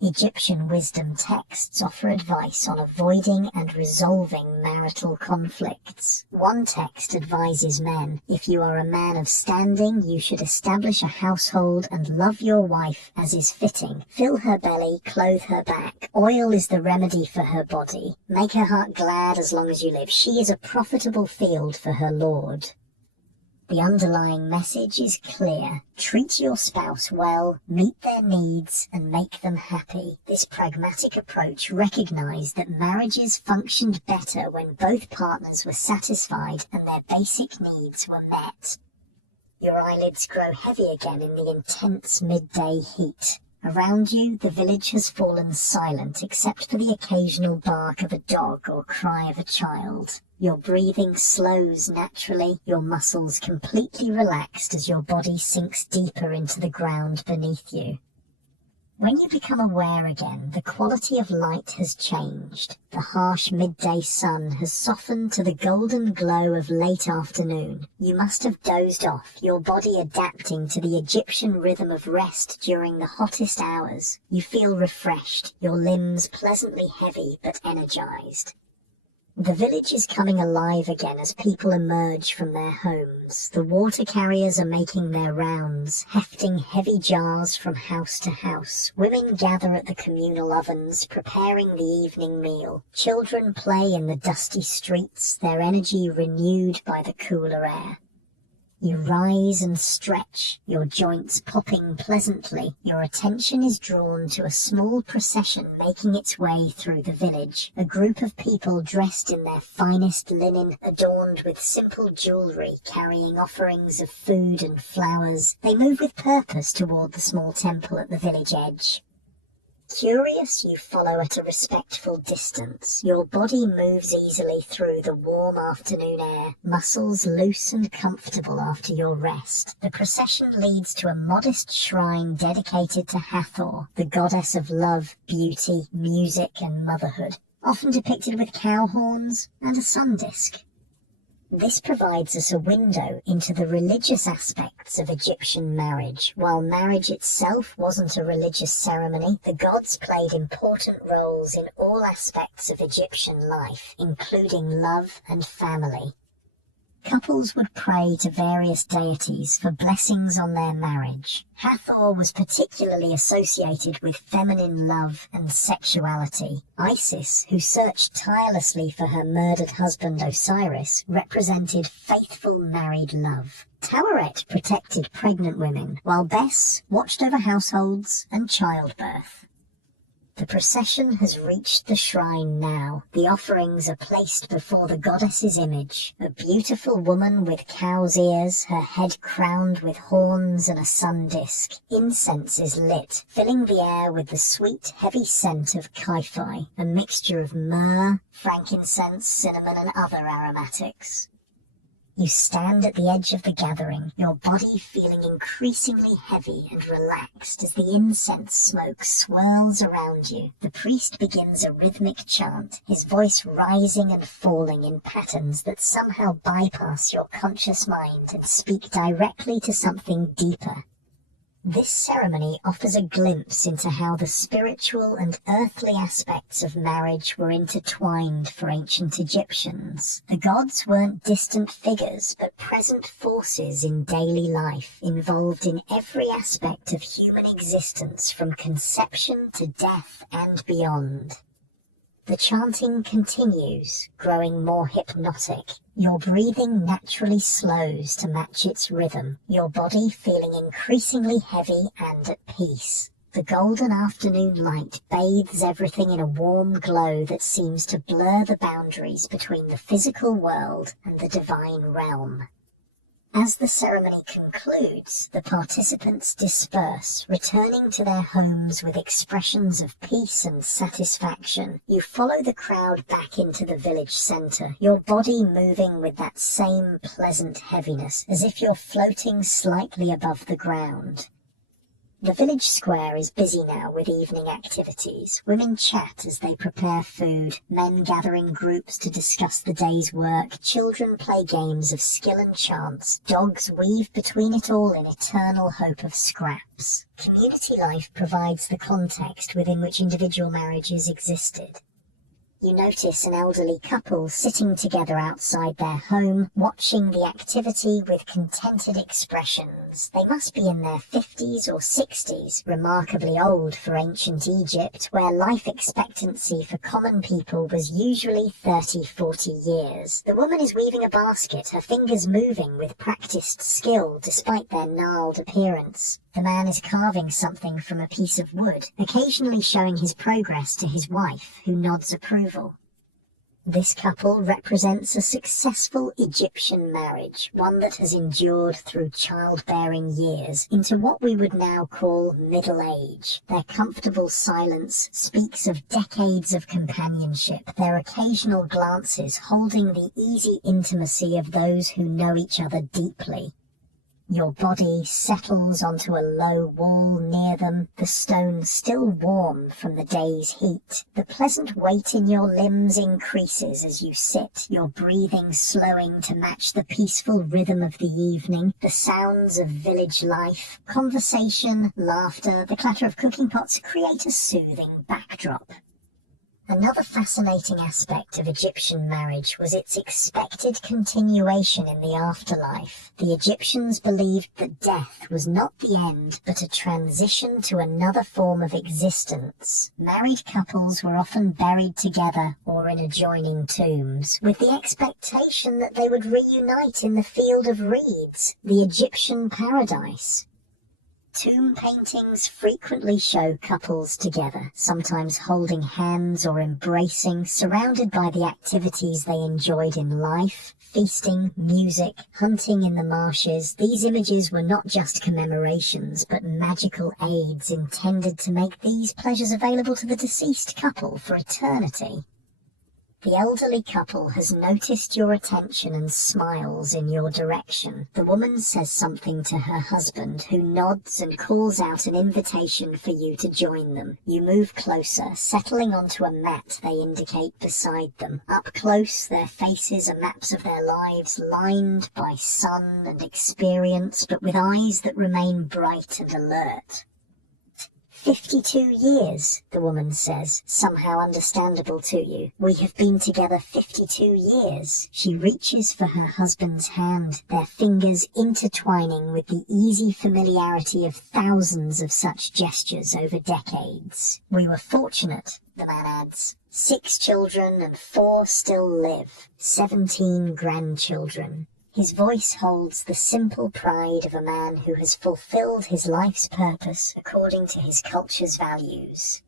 Egyptian wisdom texts offer advice on avoiding and resolving marital conflicts. One text advises men, if you are a man of standing, you should establish a household and love your wife as is fitting. Fill her belly, clothe her back. Oil is the remedy for her body. Make her heart glad as long as you live. She is a profitable field for her lord. The underlying message is clear. Treat your spouse well, meet their needs, and make them happy. This pragmatic approach recognized that marriages functioned better when both partners were satisfied and their basic needs were met. Your eyelids grow heavy again in the intense midday heat. Around you, the village has fallen silent except for the occasional bark of a dog or cry of a child. Your breathing slows naturally, your muscles completely relaxed as your body sinks deeper into the ground beneath you. When you become aware again, the quality of light has changed. The harsh midday sun has softened to the golden glow of late afternoon. You must have dozed off, your body adapting to the Egyptian rhythm of rest during the hottest hours. You feel refreshed, your limbs pleasantly heavy but energized. The village is coming alive again as people emerge from their homes. The water carriers are making their rounds, hefting heavy jars from house to house. Women gather at the communal ovens, preparing the evening meal. Children play in the dusty streets, their energy renewed by the cooler air. You rise and stretch, your joints popping pleasantly. Your attention is drawn to a small procession making its way through the village. A group of people dressed in their finest linen, adorned with simple jewellery, carrying offerings of food and flowers. They move with purpose toward the small temple at the village edge. Curious, you follow at a respectful distance. Your body moves easily through the warm afternoon air, muscles loose and comfortable after your rest. The procession leads to a modest shrine dedicated to Hathor, the goddess of love, beauty, music and motherhood, often depicted with cow horns and a sun disk. This provides us a window into the religious aspects of Egyptian marriage. While marriage itself wasn't a religious ceremony, the gods played important roles in all aspects of Egyptian life, including love and family. Couples would pray to various deities for blessings on their marriage. Hathor was particularly associated with feminine love and sexuality. Isis, who searched tirelessly for her murdered husband Osiris, represented faithful married love. Taweret protected pregnant women, while Bes watched over households and childbirth. The procession has reached the shrine now. The offerings are placed before the goddess's image. A beautiful woman with cow's ears, her head crowned with horns and a sun disk. Incense is lit, filling the air with the sweet, heavy scent of kaifi, a mixture of myrrh, frankincense, cinnamon and other aromatics. You stand at the edge of the gathering, your body feeling increasingly heavy and relaxed as the incense smoke swirls around you. The priest begins a rhythmic chant, his voice rising and falling in patterns that somehow bypass your conscious mind and speak directly to something deeper. This ceremony offers a glimpse into how the spiritual and earthly aspects of marriage were intertwined for ancient Egyptians. The gods weren't distant figures, but present forces in daily life, involved in every aspect of human existence from conception to death and beyond. The chanting continues, growing more hypnotic. Your breathing naturally slows to match its rhythm, your body feeling increasingly heavy and at peace. The golden afternoon light bathes everything in a warm glow that seems to blur the boundaries between the physical world and the divine realm. As the ceremony concludes, the participants disperse, returning to their homes with expressions of peace and satisfaction. You follow the crowd back into the village centre, your body moving with that same pleasant heaviness, as if you're floating slightly above the ground. The village square is busy now with evening activities. Women chat as they prepare food, men gather in groups to discuss the day's work, children play games of skill and chance, dogs weave between it all in eternal hope of scraps. Community life provides the context within which individual marriages existed. You notice an elderly couple sitting together outside their home, watching the activity with contented expressions. They must be in their 50s or 60s, remarkably old for ancient Egypt, where life expectancy for common people was usually 30-40 years. The woman is weaving a basket, her fingers moving with practiced skill despite their gnarled appearance. The man is carving something from a piece of wood, occasionally showing his progress to his wife, who nods approval. This couple represents a successful Egyptian marriage, one that has endured through childbearing years into what we would now call middle age. Their comfortable silence speaks of decades of companionship, their occasional glances holding the easy intimacy of those who know each other deeply. Your body settles onto a low wall near them, the stone still warm from the day's heat. The pleasant weight in your limbs increases as you sit, your breathing slowing to match the peaceful rhythm of the evening, the sounds of village life, conversation, laughter, the clatter of cooking pots create a soothing backdrop. Another fascinating aspect of Egyptian marriage was its expected continuation in the afterlife. The Egyptians believed that death was not the end, but a transition to another form of existence. Married couples were often buried together or in adjoining tombs, with the expectation that they would reunite in the field of reeds, the Egyptian paradise. Tomb paintings frequently show couples together, sometimes holding hands or embracing, surrounded by the activities they enjoyed in life. Feasting, music, hunting in the marshes, these images were not just commemorations, but magical aids intended to make these pleasures available to the deceased couple for eternity. The elderly couple has noticed your attention and smiles in your direction. The woman says something to her husband, who nods and calls out an invitation for you to join them. You move closer, settling onto a mat they indicate beside them. Up close, their faces are maps of their lives, lined by sun and experience, but with eyes that remain bright and alert. 52 years, the woman says, somehow understandable to you. We have been together 52 years. She reaches for her husband's hand, their fingers intertwining with the easy familiarity of thousands of such gestures over decades. We were fortunate, the man adds. 6 children and 4 still live. 17 grandchildren. His voice holds the simple pride of a man who has fulfilled his life's purpose according to his culture's values.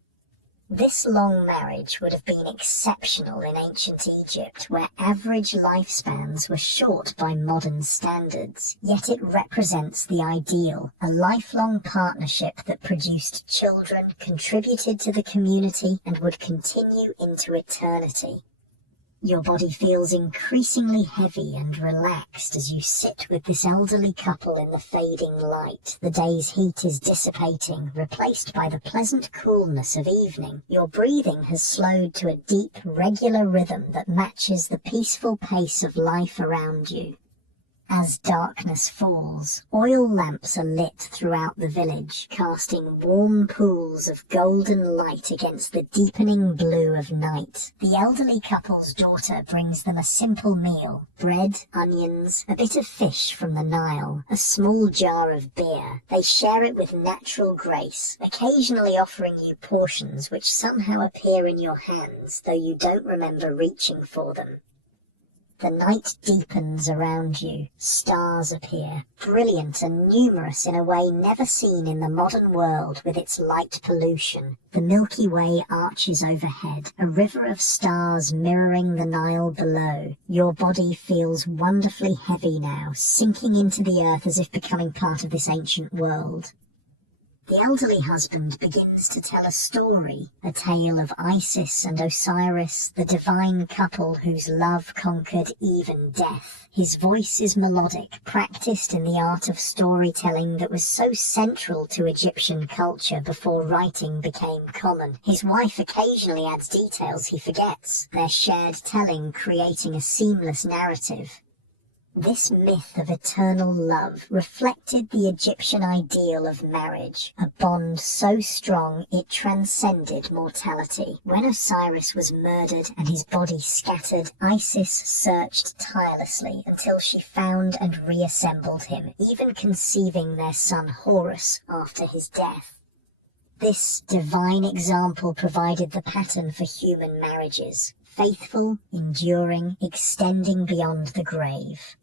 This long marriage would have been exceptional in ancient Egypt, where average lifespans were short by modern standards, yet it represents the ideal, a lifelong partnership that produced children, contributed to the community, and would continue into eternity. Your body feels increasingly heavy and relaxed as you sit with this elderly couple in the fading light. The day's heat is dissipating, replaced by the pleasant coolness of evening. Your breathing has slowed to a deep, regular rhythm that matches the peaceful pace of life around you. As darkness falls, oil lamps are lit throughout the village, casting warm pools of golden light against the deepening blue of night. The elderly couple's daughter brings them a simple meal: bread, onions, a bit of fish from the Nile, a small jar of beer. They share it with natural grace, occasionally offering you portions which somehow appear in your hands, though you don't remember reaching for them. The night deepens around you. Stars appear, brilliant and numerous in a way never seen in the modern world with its light pollution. The Milky Way arches overhead, a river of stars mirroring the Nile below. Your body feels wonderfully heavy now, sinking into the earth as if becoming part of this ancient world. The elderly husband begins to tell a story, a tale of Isis and Osiris, the divine couple whose love conquered even death. His voice is melodic, practiced in the art of storytelling that was so central to Egyptian culture before writing became common. His wife occasionally adds details he forgets, their shared telling creating a seamless narrative. This myth of eternal love reflected the Egyptian ideal of marriage, a bond so strong it transcended mortality. When Osiris was murdered and his body scattered, Isis searched tirelessly until she found and reassembled him, even conceiving their son Horus after his death. This divine example provided the pattern for human marriages, faithful, enduring, extending beyond the grave.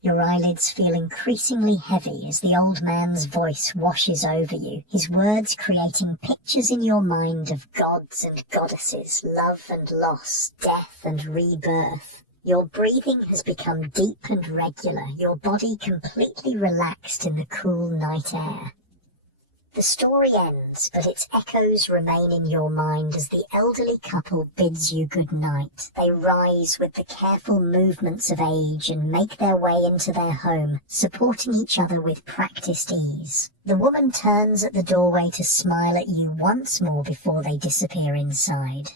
Your eyelids feel increasingly heavy as the old man's voice washes over you, his words creating pictures in your mind of gods and goddesses, love and loss, death and rebirth. Your breathing has become deep and regular, your body completely relaxed in the cool night air. The story ends, but its echoes remain in your mind as the elderly couple bids you good night. They rise with the careful movements of age and make their way into their home, supporting each other with practiced ease. The woman turns at the doorway to smile at you once more before they disappear inside.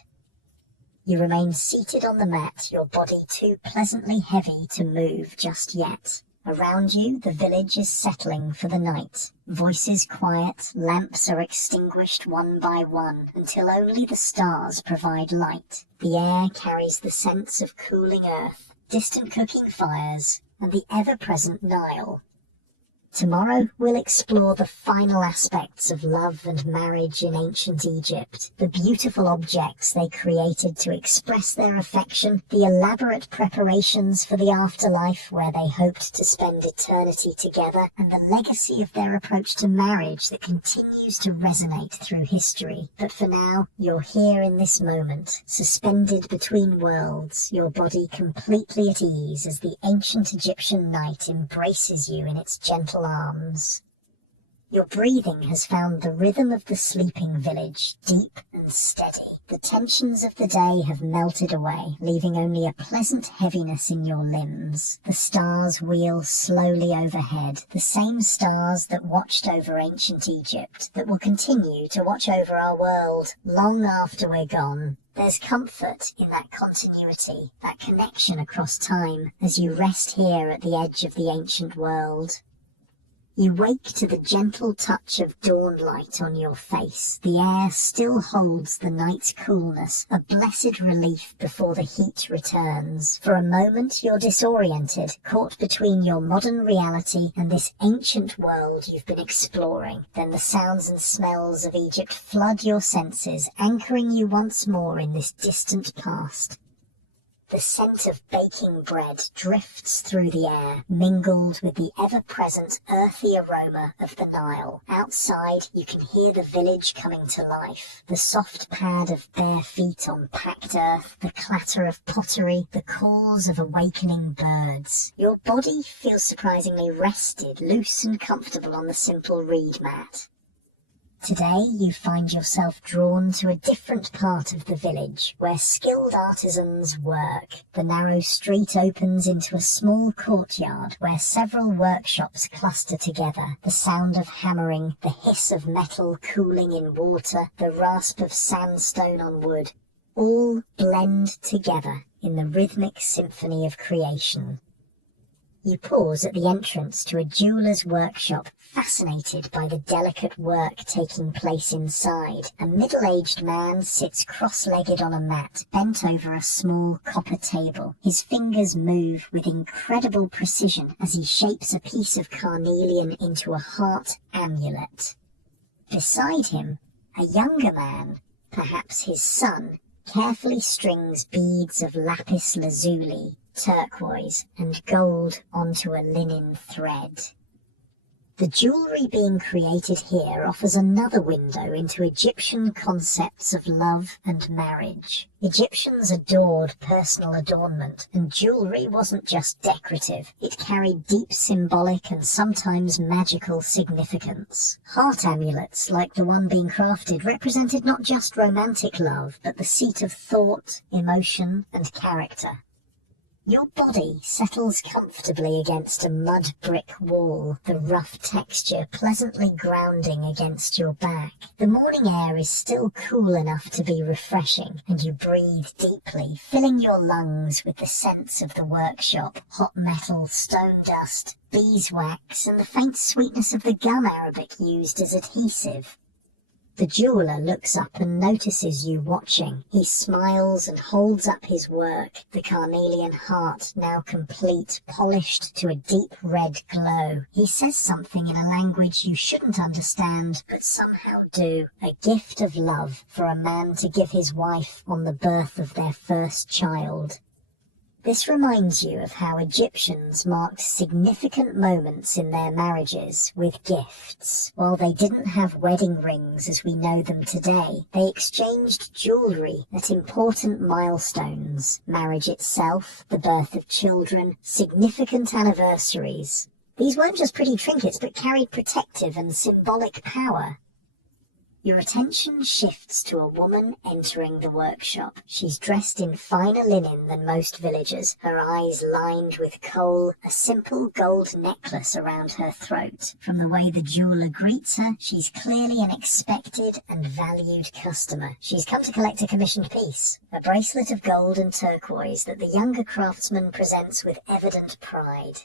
You remain seated on the mat, your body too pleasantly heavy to move just yet. Around you, the village is settling for the night. Voices quiet, lamps are extinguished one by one, until only the stars provide light. The air carries the sense of cooling earth, distant cooking fires, and the ever-present Nile. Tomorrow we'll explore the final aspects of love and marriage in ancient Egypt, the beautiful objects they created to express their affection, the elaborate preparations for the afterlife where they hoped to spend eternity together, and the legacy of their approach to marriage that continues to resonate through history. But for now, you're here in this moment, suspended between worlds, your body completely at ease as the ancient Egyptian night embraces you in its gentle arms. Your breathing has found the rhythm of the sleeping village, deep and steady. The tensions of the day have melted away, leaving only a pleasant heaviness in your limbs. The stars wheel slowly overhead, the same stars that watched over ancient Egypt, that will continue to watch over our world long after we're gone. There's comfort in that continuity, that connection across time, as you rest here at the edge of the ancient world. You wake to the gentle touch of dawn light on your face. The air still holds the night's coolness, a blessed relief before the heat returns. For a moment you're disoriented, caught between your modern reality and this ancient world you've been exploring. Then the sounds and smells of Egypt flood your senses, anchoring you once more in this distant past. The scent of baking bread drifts through the air, mingled with the ever-present earthy aroma of the Nile. Outside, you can hear the village coming to life. The soft pad of bare feet on packed earth, the clatter of pottery, the calls of awakening birds. Your body feels surprisingly rested, loose and comfortable on the simple reed mat. Today you find yourself drawn to a different part of the village, where skilled artisans work. The narrow street opens into a small courtyard where several workshops cluster together. The sound of hammering, the hiss of metal cooling in water, the rasp of sandstone on wood, all blend together in the rhythmic symphony of creation. You pause at the entrance to a jeweller's workshop, fascinated by the delicate work taking place inside. A middle-aged man sits cross-legged on a mat, bent over a small copper table. His fingers move with incredible precision as he shapes a piece of carnelian into a heart amulet. Beside him, a younger man, perhaps his son, carefully strings beads of lapis lazuli. turquoise, and gold onto a linen thread. The jewellery being created here offers another window into Egyptian concepts of love and marriage. Egyptians adored personal adornment, and jewellery wasn't just decorative, it carried deep symbolic and sometimes magical significance. Heart amulets, like the one being crafted, represented not just romantic love, but the seat of thought, emotion, and character. Your body settles comfortably against a mud brick wall, the rough texture pleasantly grounding against your back. The morning air is still cool enough to be refreshing, and you breathe deeply, filling your lungs with the scents of the workshop, hot metal, stone dust, beeswax, and the faint sweetness of the gum arabic used as adhesive. The jeweller looks up and notices you watching. He smiles and holds up his work, the carnelian heart now complete, polished to a deep red glow. He says something in a language you shouldn't understand, but somehow do. A gift of love for a man to give his wife on the birth of their first child. This reminds you of how Egyptians marked significant moments in their marriages with gifts. While they didn't have wedding rings as we know them today, they exchanged jewellery at important milestones, marriage itself, the birth of children, significant anniversaries. These weren't just pretty trinkets, but carried protective and symbolic power. Your attention shifts to a woman entering the workshop. She's dressed in finer linen than most villagers, her eyes lined with kohl, a simple gold necklace around her throat. From the way the jeweller greets her, she's clearly an expected and valued customer. She's come to collect a commissioned piece, a bracelet of gold and turquoise that the younger craftsman presents with evident pride.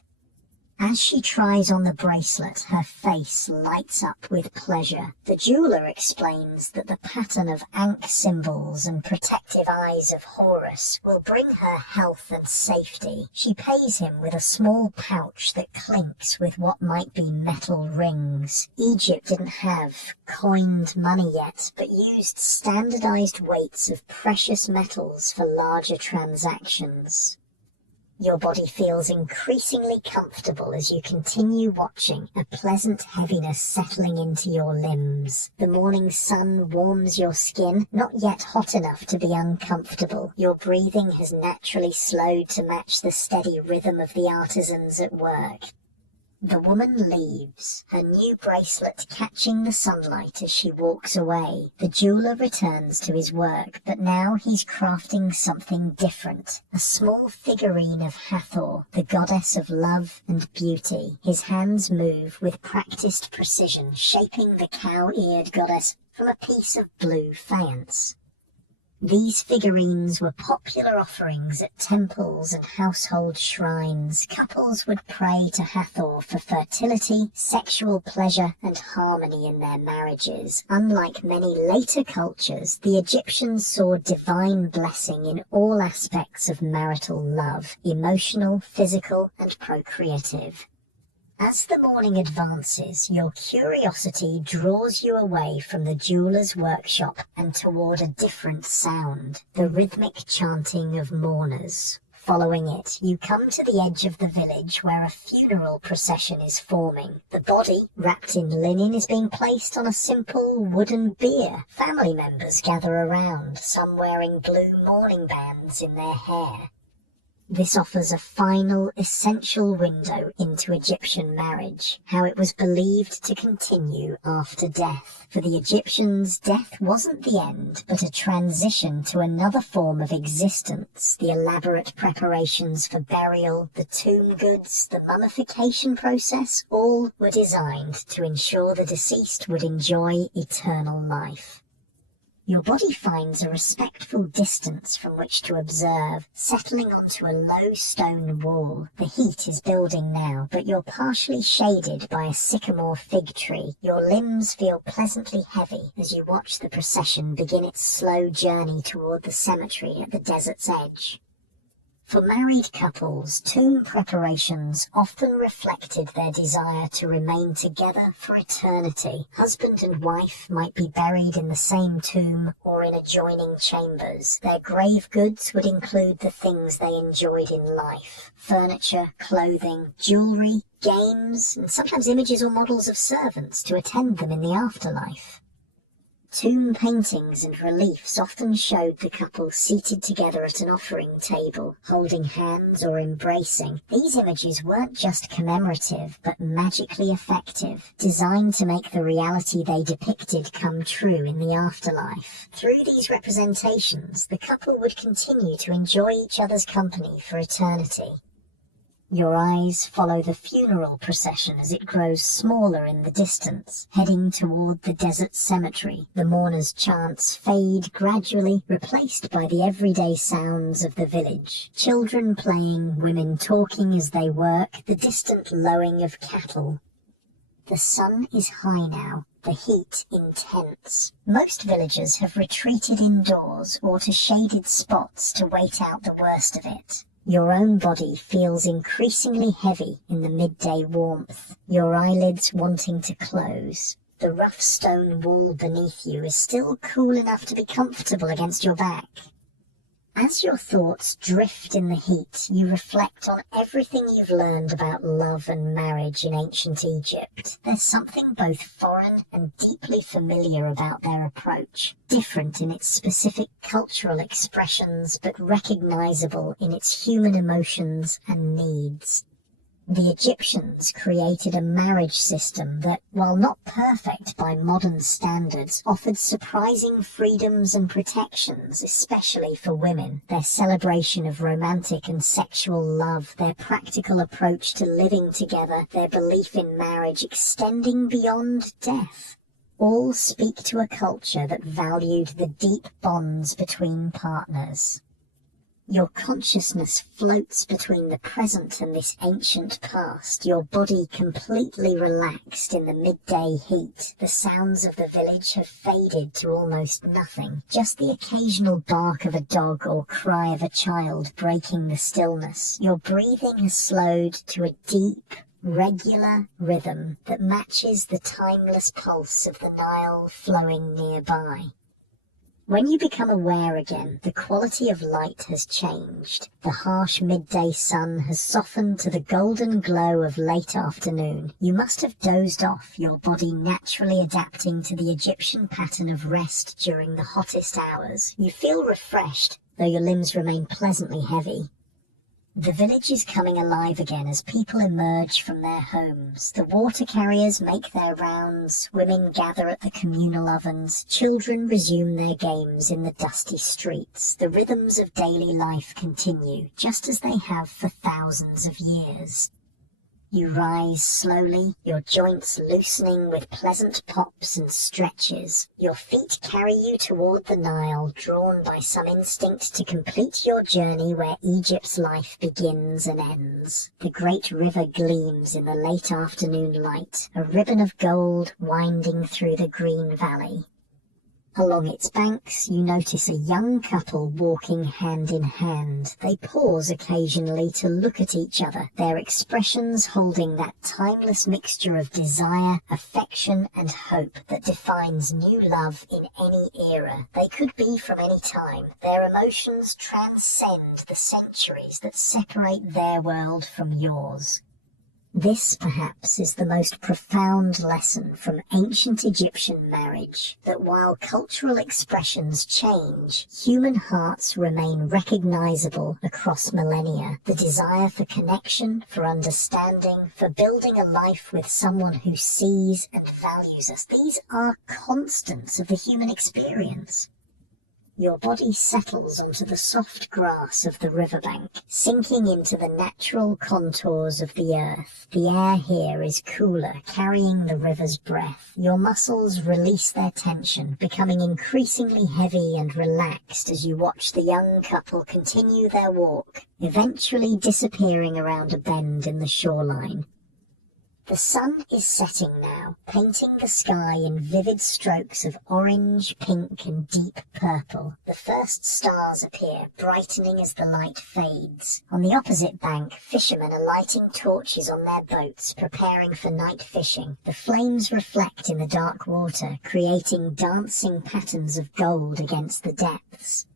As she tries on the bracelet, her face lights up with pleasure. The jeweller explains that the pattern of Ankh symbols and protective eyes of Horus will bring her health and safety. She pays him with a small pouch that clinks with what might be metal rings. Egypt didn't have coined money yet, but used standardized weights of precious metals for larger transactions. Your body feels increasingly comfortable as you continue watching, a pleasant heaviness settling into your limbs. The morning sun warms your skin, not yet hot enough to be uncomfortable. Your breathing has naturally slowed to match the steady rhythm of the artisans at work. The woman leaves, her new bracelet catching the sunlight as she walks away. The jeweller returns to his work, but now he's crafting something different. A small figurine of Hathor, the goddess of love and beauty. His hands move with practiced precision, shaping the cow-eared goddess from a piece of blue faience. These figurines were popular offerings at temples and household shrines. Couples would pray to Hathor for fertility, sexual pleasure, and harmony in their marriages. Unlike many later cultures, the Egyptians saw divine blessing in all aspects of marital love, emotional, physical, and procreative. As the morning advances, your curiosity draws you away from the jeweller's workshop and toward a different sound, the rhythmic chanting of mourners. Following it, you come to the edge of the village where a funeral procession is forming. The body, wrapped in linen, is being placed on a simple wooden bier. Family members gather around, some wearing blue mourning bands in their hair. This offers a final, essential window into Egyptian marriage, how it was believed to continue after death. For the Egyptians, death wasn't the end, but a transition to another form of existence. The elaborate preparations for burial, the tomb goods, the mummification process, all were designed to ensure the deceased would enjoy eternal life. Your body finds a respectful distance from which to observe, settling onto a low stone wall. The heat is building now, but you're partially shaded by a sycamore fig tree. Your limbs feel pleasantly heavy as you watch the procession begin its slow journey toward the cemetery at the desert's edge. For married couples, tomb preparations often reflected their desire to remain together for eternity. Husband and wife might be buried in the same tomb or in adjoining chambers. Their grave goods would include the things they enjoyed in life: furniture, clothing, jewellery, games, and sometimes images or models of servants to attend them in the afterlife. Tomb paintings and reliefs often showed the couple seated together at an offering table, holding hands or embracing. These images weren't just commemorative, but magically effective, designed to make the reality they depicted come true in the afterlife. Through these representations, the couple would continue to enjoy each other's company for eternity. Your eyes follow the funeral procession as it grows smaller in the distance, heading toward the desert cemetery. The mourners' chants fade gradually, replaced by the everyday sounds of the village. Children playing, women talking as they work, the distant lowing of cattle. The sun is high now, the heat intense. Most villagers have retreated indoors or to shaded spots to wait out the worst of it. Your own body feels increasingly heavy in the midday warmth, your eyelids wanting to close. The rough stone wall beneath you is still cool enough to be comfortable against your back. As your thoughts drift in the heat, you reflect on everything you've learned about love and marriage in ancient Egypt. There's something both foreign and deeply familiar about their approach, different in its specific cultural expressions, but recognizable in its human emotions and needs. The Egyptians created a marriage system that, while not perfect by modern standards, offered surprising freedoms and protections, especially for women. Their celebration of romantic and sexual love, their practical approach to living together, their belief in marriage extending beyond death, all speak to a culture that valued the deep bonds between partners. Your consciousness floats between the present and this ancient past, your body completely relaxed in the midday heat. The sounds of the village have faded to almost nothing, just the occasional bark of a dog or cry of a child breaking the stillness. Your breathing has slowed to a deep, regular rhythm that matches the timeless pulse of the Nile flowing nearby. When you become aware again, the quality of light has changed. The harsh midday sun has softened to the golden glow of late afternoon. You must have dozed off, your body naturally adapting to the Egyptian pattern of rest during the hottest hours. You feel refreshed, though your limbs remain pleasantly heavy. The village is coming alive again as people emerge from their homes. The water carriers make their rounds, women gather at the communal ovens, children resume their games in the dusty streets. The rhythms of daily life continue, just as they have for thousands of years. You rise slowly, your joints loosening with pleasant pops and stretches. Your feet carry you toward the Nile, drawn by some instinct to complete your journey where Egypt's life begins and ends. The great river gleams in the late afternoon light, a ribbon of gold winding through the green valley. Along its banks, you notice a young couple walking hand in hand. They pause occasionally to look at each other, their expressions holding that timeless mixture of desire, affection, and hope that defines new love in any era. They could be from any time. Their emotions transcend the centuries that separate their world from yours. This, perhaps, is the most profound lesson from ancient Egyptian marriage, that while cultural expressions change, human hearts remain recognizable across millennia. The desire for connection, for understanding, for building a life with someone who sees and values us, these are constants of the human experience. Your body settles onto the soft grass of the riverbank, sinking into the natural contours of the earth. The air here is cooler, carrying the river's breath. Your muscles release their tension, becoming increasingly heavy and relaxed as you watch the young couple continue their walk, eventually disappearing around a bend in the shoreline. The sun is setting now, painting the sky in vivid strokes of orange, pink and deep purple. The first stars appear, brightening as the light fades. On the opposite bank, fishermen are lighting torches on their boats, preparing for night fishing. The flames reflect in the dark water, creating dancing patterns of gold against the depths.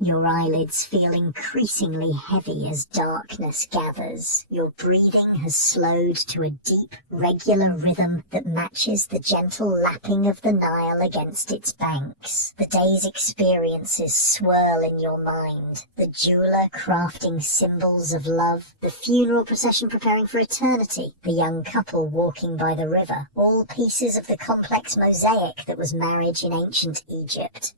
Your eyelids feel increasingly heavy as darkness gathers. Your breathing has slowed to a deep, regular rhythm that matches the gentle lapping of the Nile against its banks. The day's experiences swirl in your mind. The jeweler crafting symbols of love, the funeral procession preparing for eternity, the young couple walking by the river, all pieces of the complex mosaic that was marriage in ancient Egypt.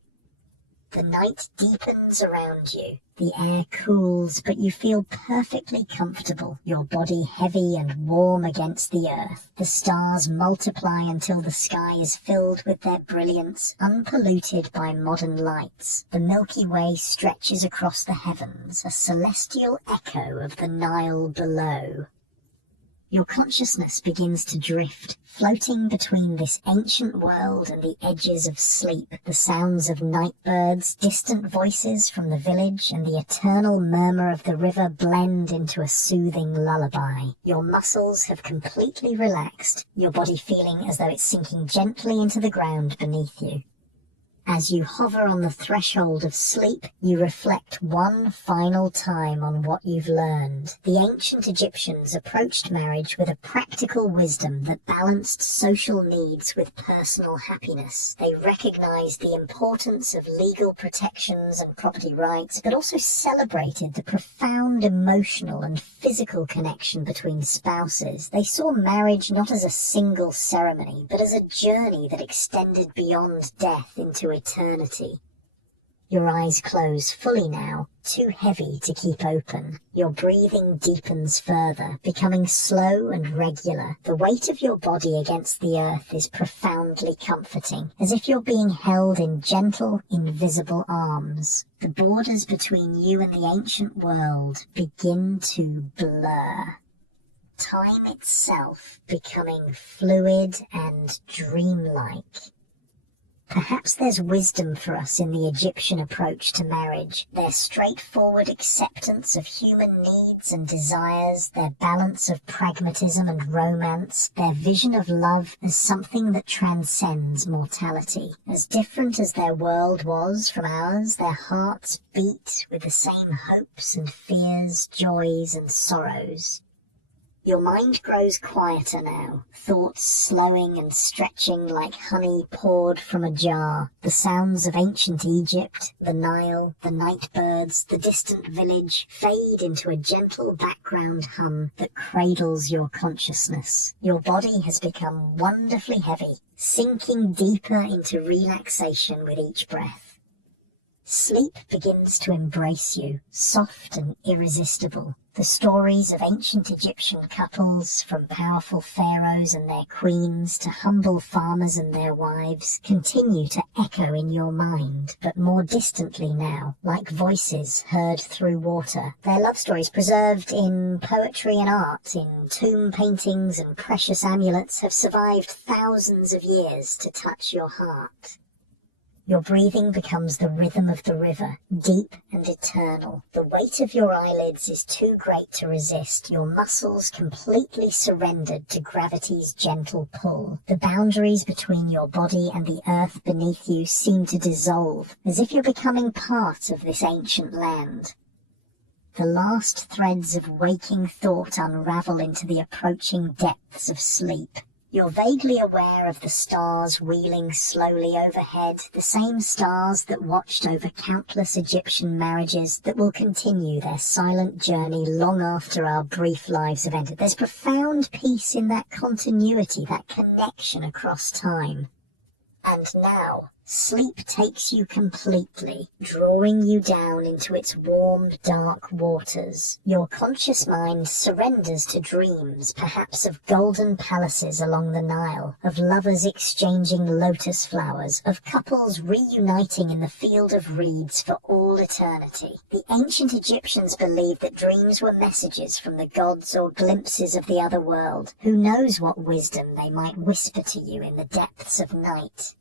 The night deepens around you. The air cools, but you feel perfectly comfortable, your body heavy and warm against the earth. The stars multiply until the sky is filled with their brilliance, unpolluted by modern lights. The Milky Way stretches across the heavens, a celestial echo of the Nile below. Your consciousness begins to drift, floating between this ancient world and the edges of sleep. The sounds of night birds, distant voices from the village, and the eternal murmur of the river blend into a soothing lullaby. Your muscles have completely relaxed, your body feeling as though it's sinking gently into the ground beneath you. As you hover on the threshold of sleep, you reflect one final time on what you've learned. The ancient Egyptians approached marriage with a practical wisdom that balanced social needs with personal happiness. They recognized the importance of legal protections and property rights, but also celebrated the profound emotional and physical connection between spouses. They saw marriage not as a single ceremony, but as a journey that extended beyond death into eternity. Your eyes close fully now, too heavy to keep open. Your breathing deepens further, becoming slow and regular. The weight of your body against the earth is profoundly comforting, as if you're being held in gentle, invisible arms. The borders between you and the ancient world begin to blur. Time itself becoming fluid and dreamlike. Perhaps there's wisdom for us in the Egyptian approach to marriage, their straightforward acceptance of human needs and desires, their balance of pragmatism and romance, their vision of love as something that transcends mortality. As different as their world was from ours, their hearts beat with the same hopes and fears, joys and sorrows. Your mind grows quieter now, thoughts slowing and stretching like honey poured from a jar. The sounds of ancient Egypt, the Nile, the night birds, the distant village fade into a gentle background hum that cradles your consciousness. Your body has become wonderfully heavy, sinking deeper into relaxation with each breath. Sleep begins to embrace you, soft and irresistible. The stories of ancient Egyptian couples, from powerful pharaohs and their queens to humble farmers and their wives, continue to echo in your mind, but more distantly now, like voices heard through water. Their love stories, preserved in poetry and art, in tomb paintings and precious amulets, have survived thousands of years to touch your heart. Your breathing becomes the rhythm of the river, deep and eternal. The weight of your eyelids is too great to resist, your muscles completely surrendered to gravity's gentle pull. The boundaries between your body and the earth beneath you seem to dissolve, as if you're becoming part of this ancient land. The last threads of waking thought unravel into the approaching depths of sleep. You're vaguely aware of the stars wheeling slowly overhead, the same stars that watched over countless Egyptian marriages that will continue their silent journey long after our brief lives have ended. There's profound peace in that continuity, that connection across time. And now, sleep takes you completely, drawing you down into its warm, dark waters. Your conscious mind surrenders to dreams, perhaps of golden palaces along the Nile, of lovers exchanging lotus flowers, of couples reuniting in the field of reeds for all all eternity. The ancient Egyptians believed that dreams were messages from the gods or glimpses of the other world. Who knows what wisdom they might whisper to you in the depths of night?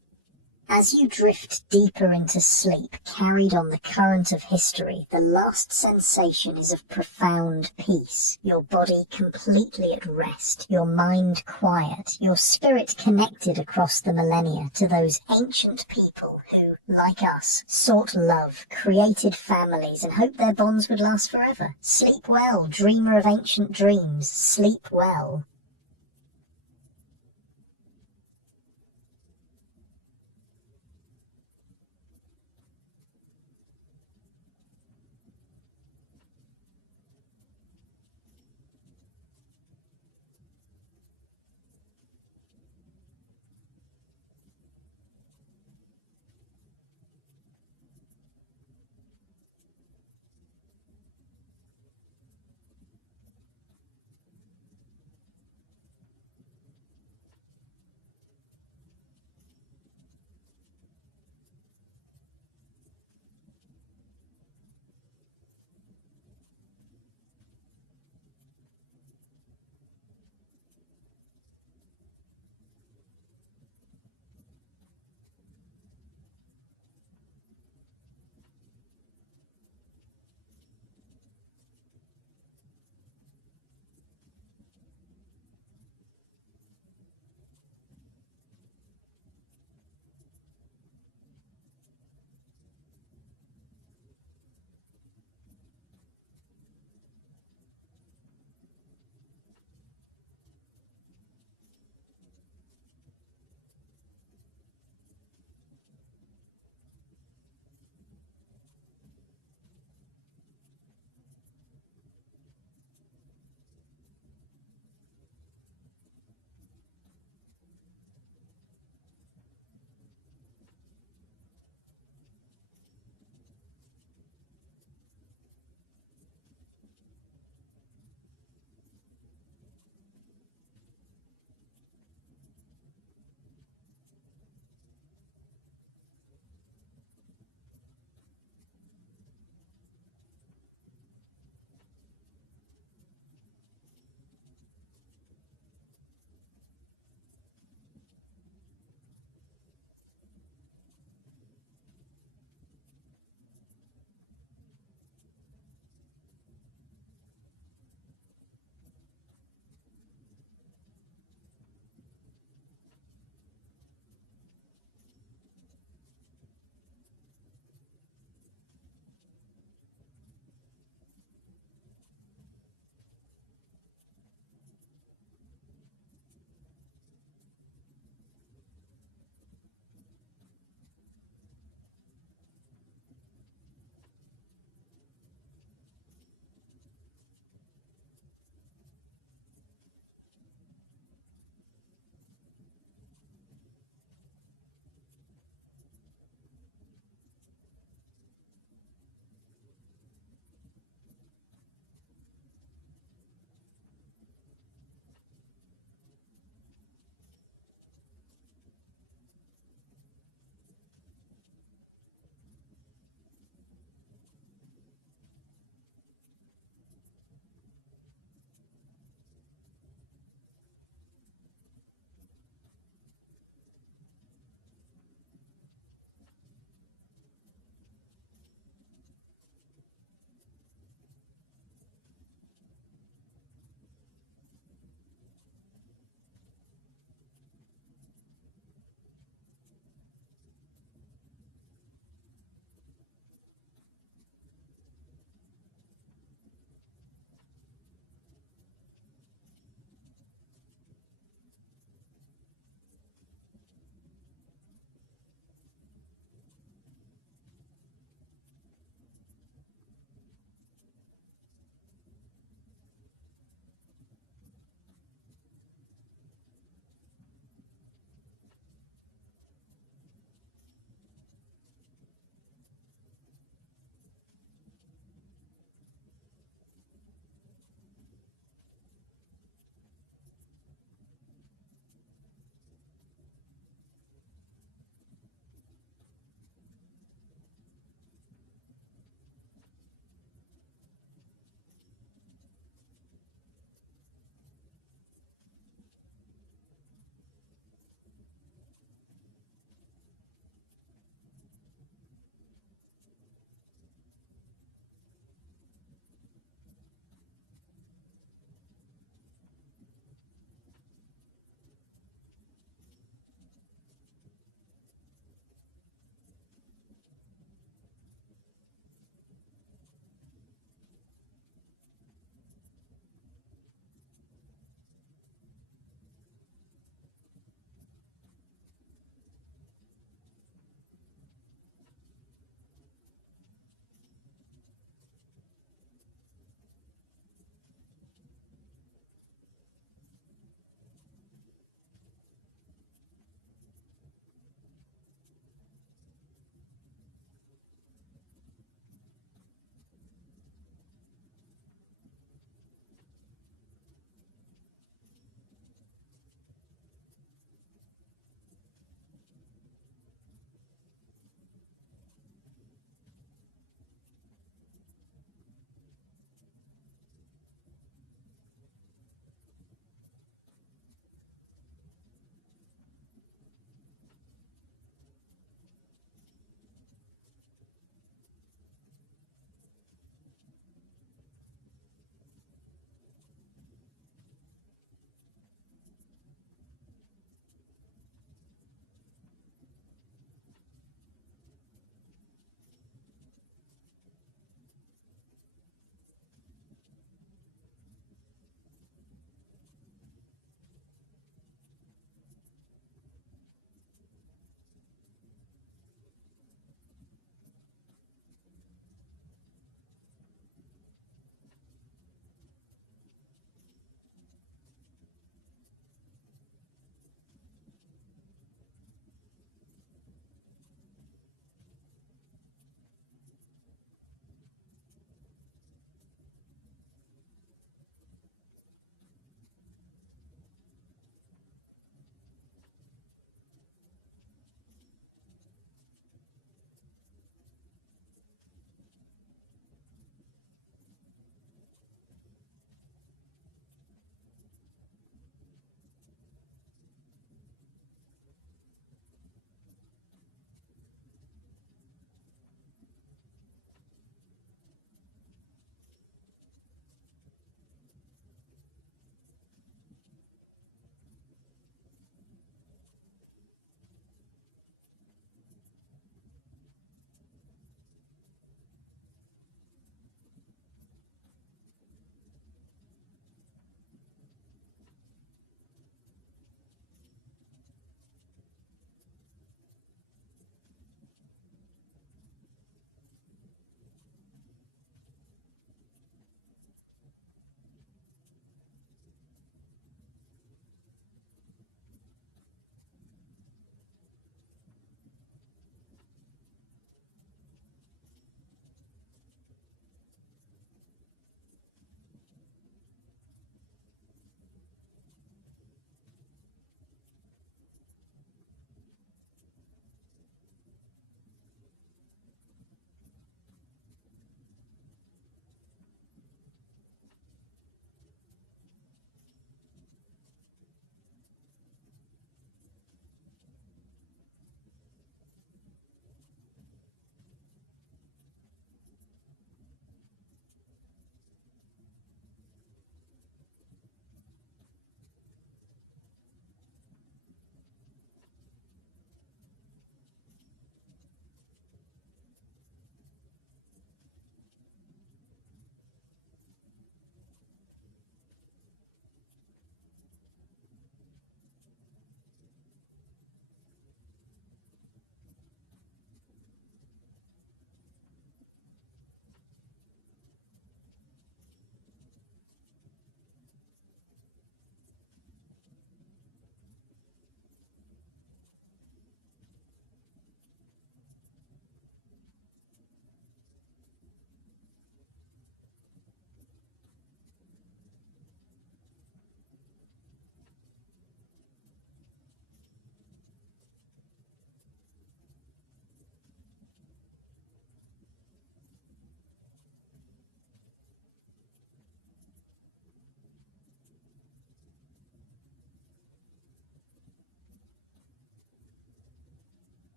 As you drift deeper into sleep, carried on the current of history, the last sensation is of profound peace, your body completely at rest, your mind quiet, your spirit connected across the millennia to those ancient people who, like us, sought love, created families, and hoped their bonds would last forever. Sleep well, dreamer of ancient dreams, sleep well.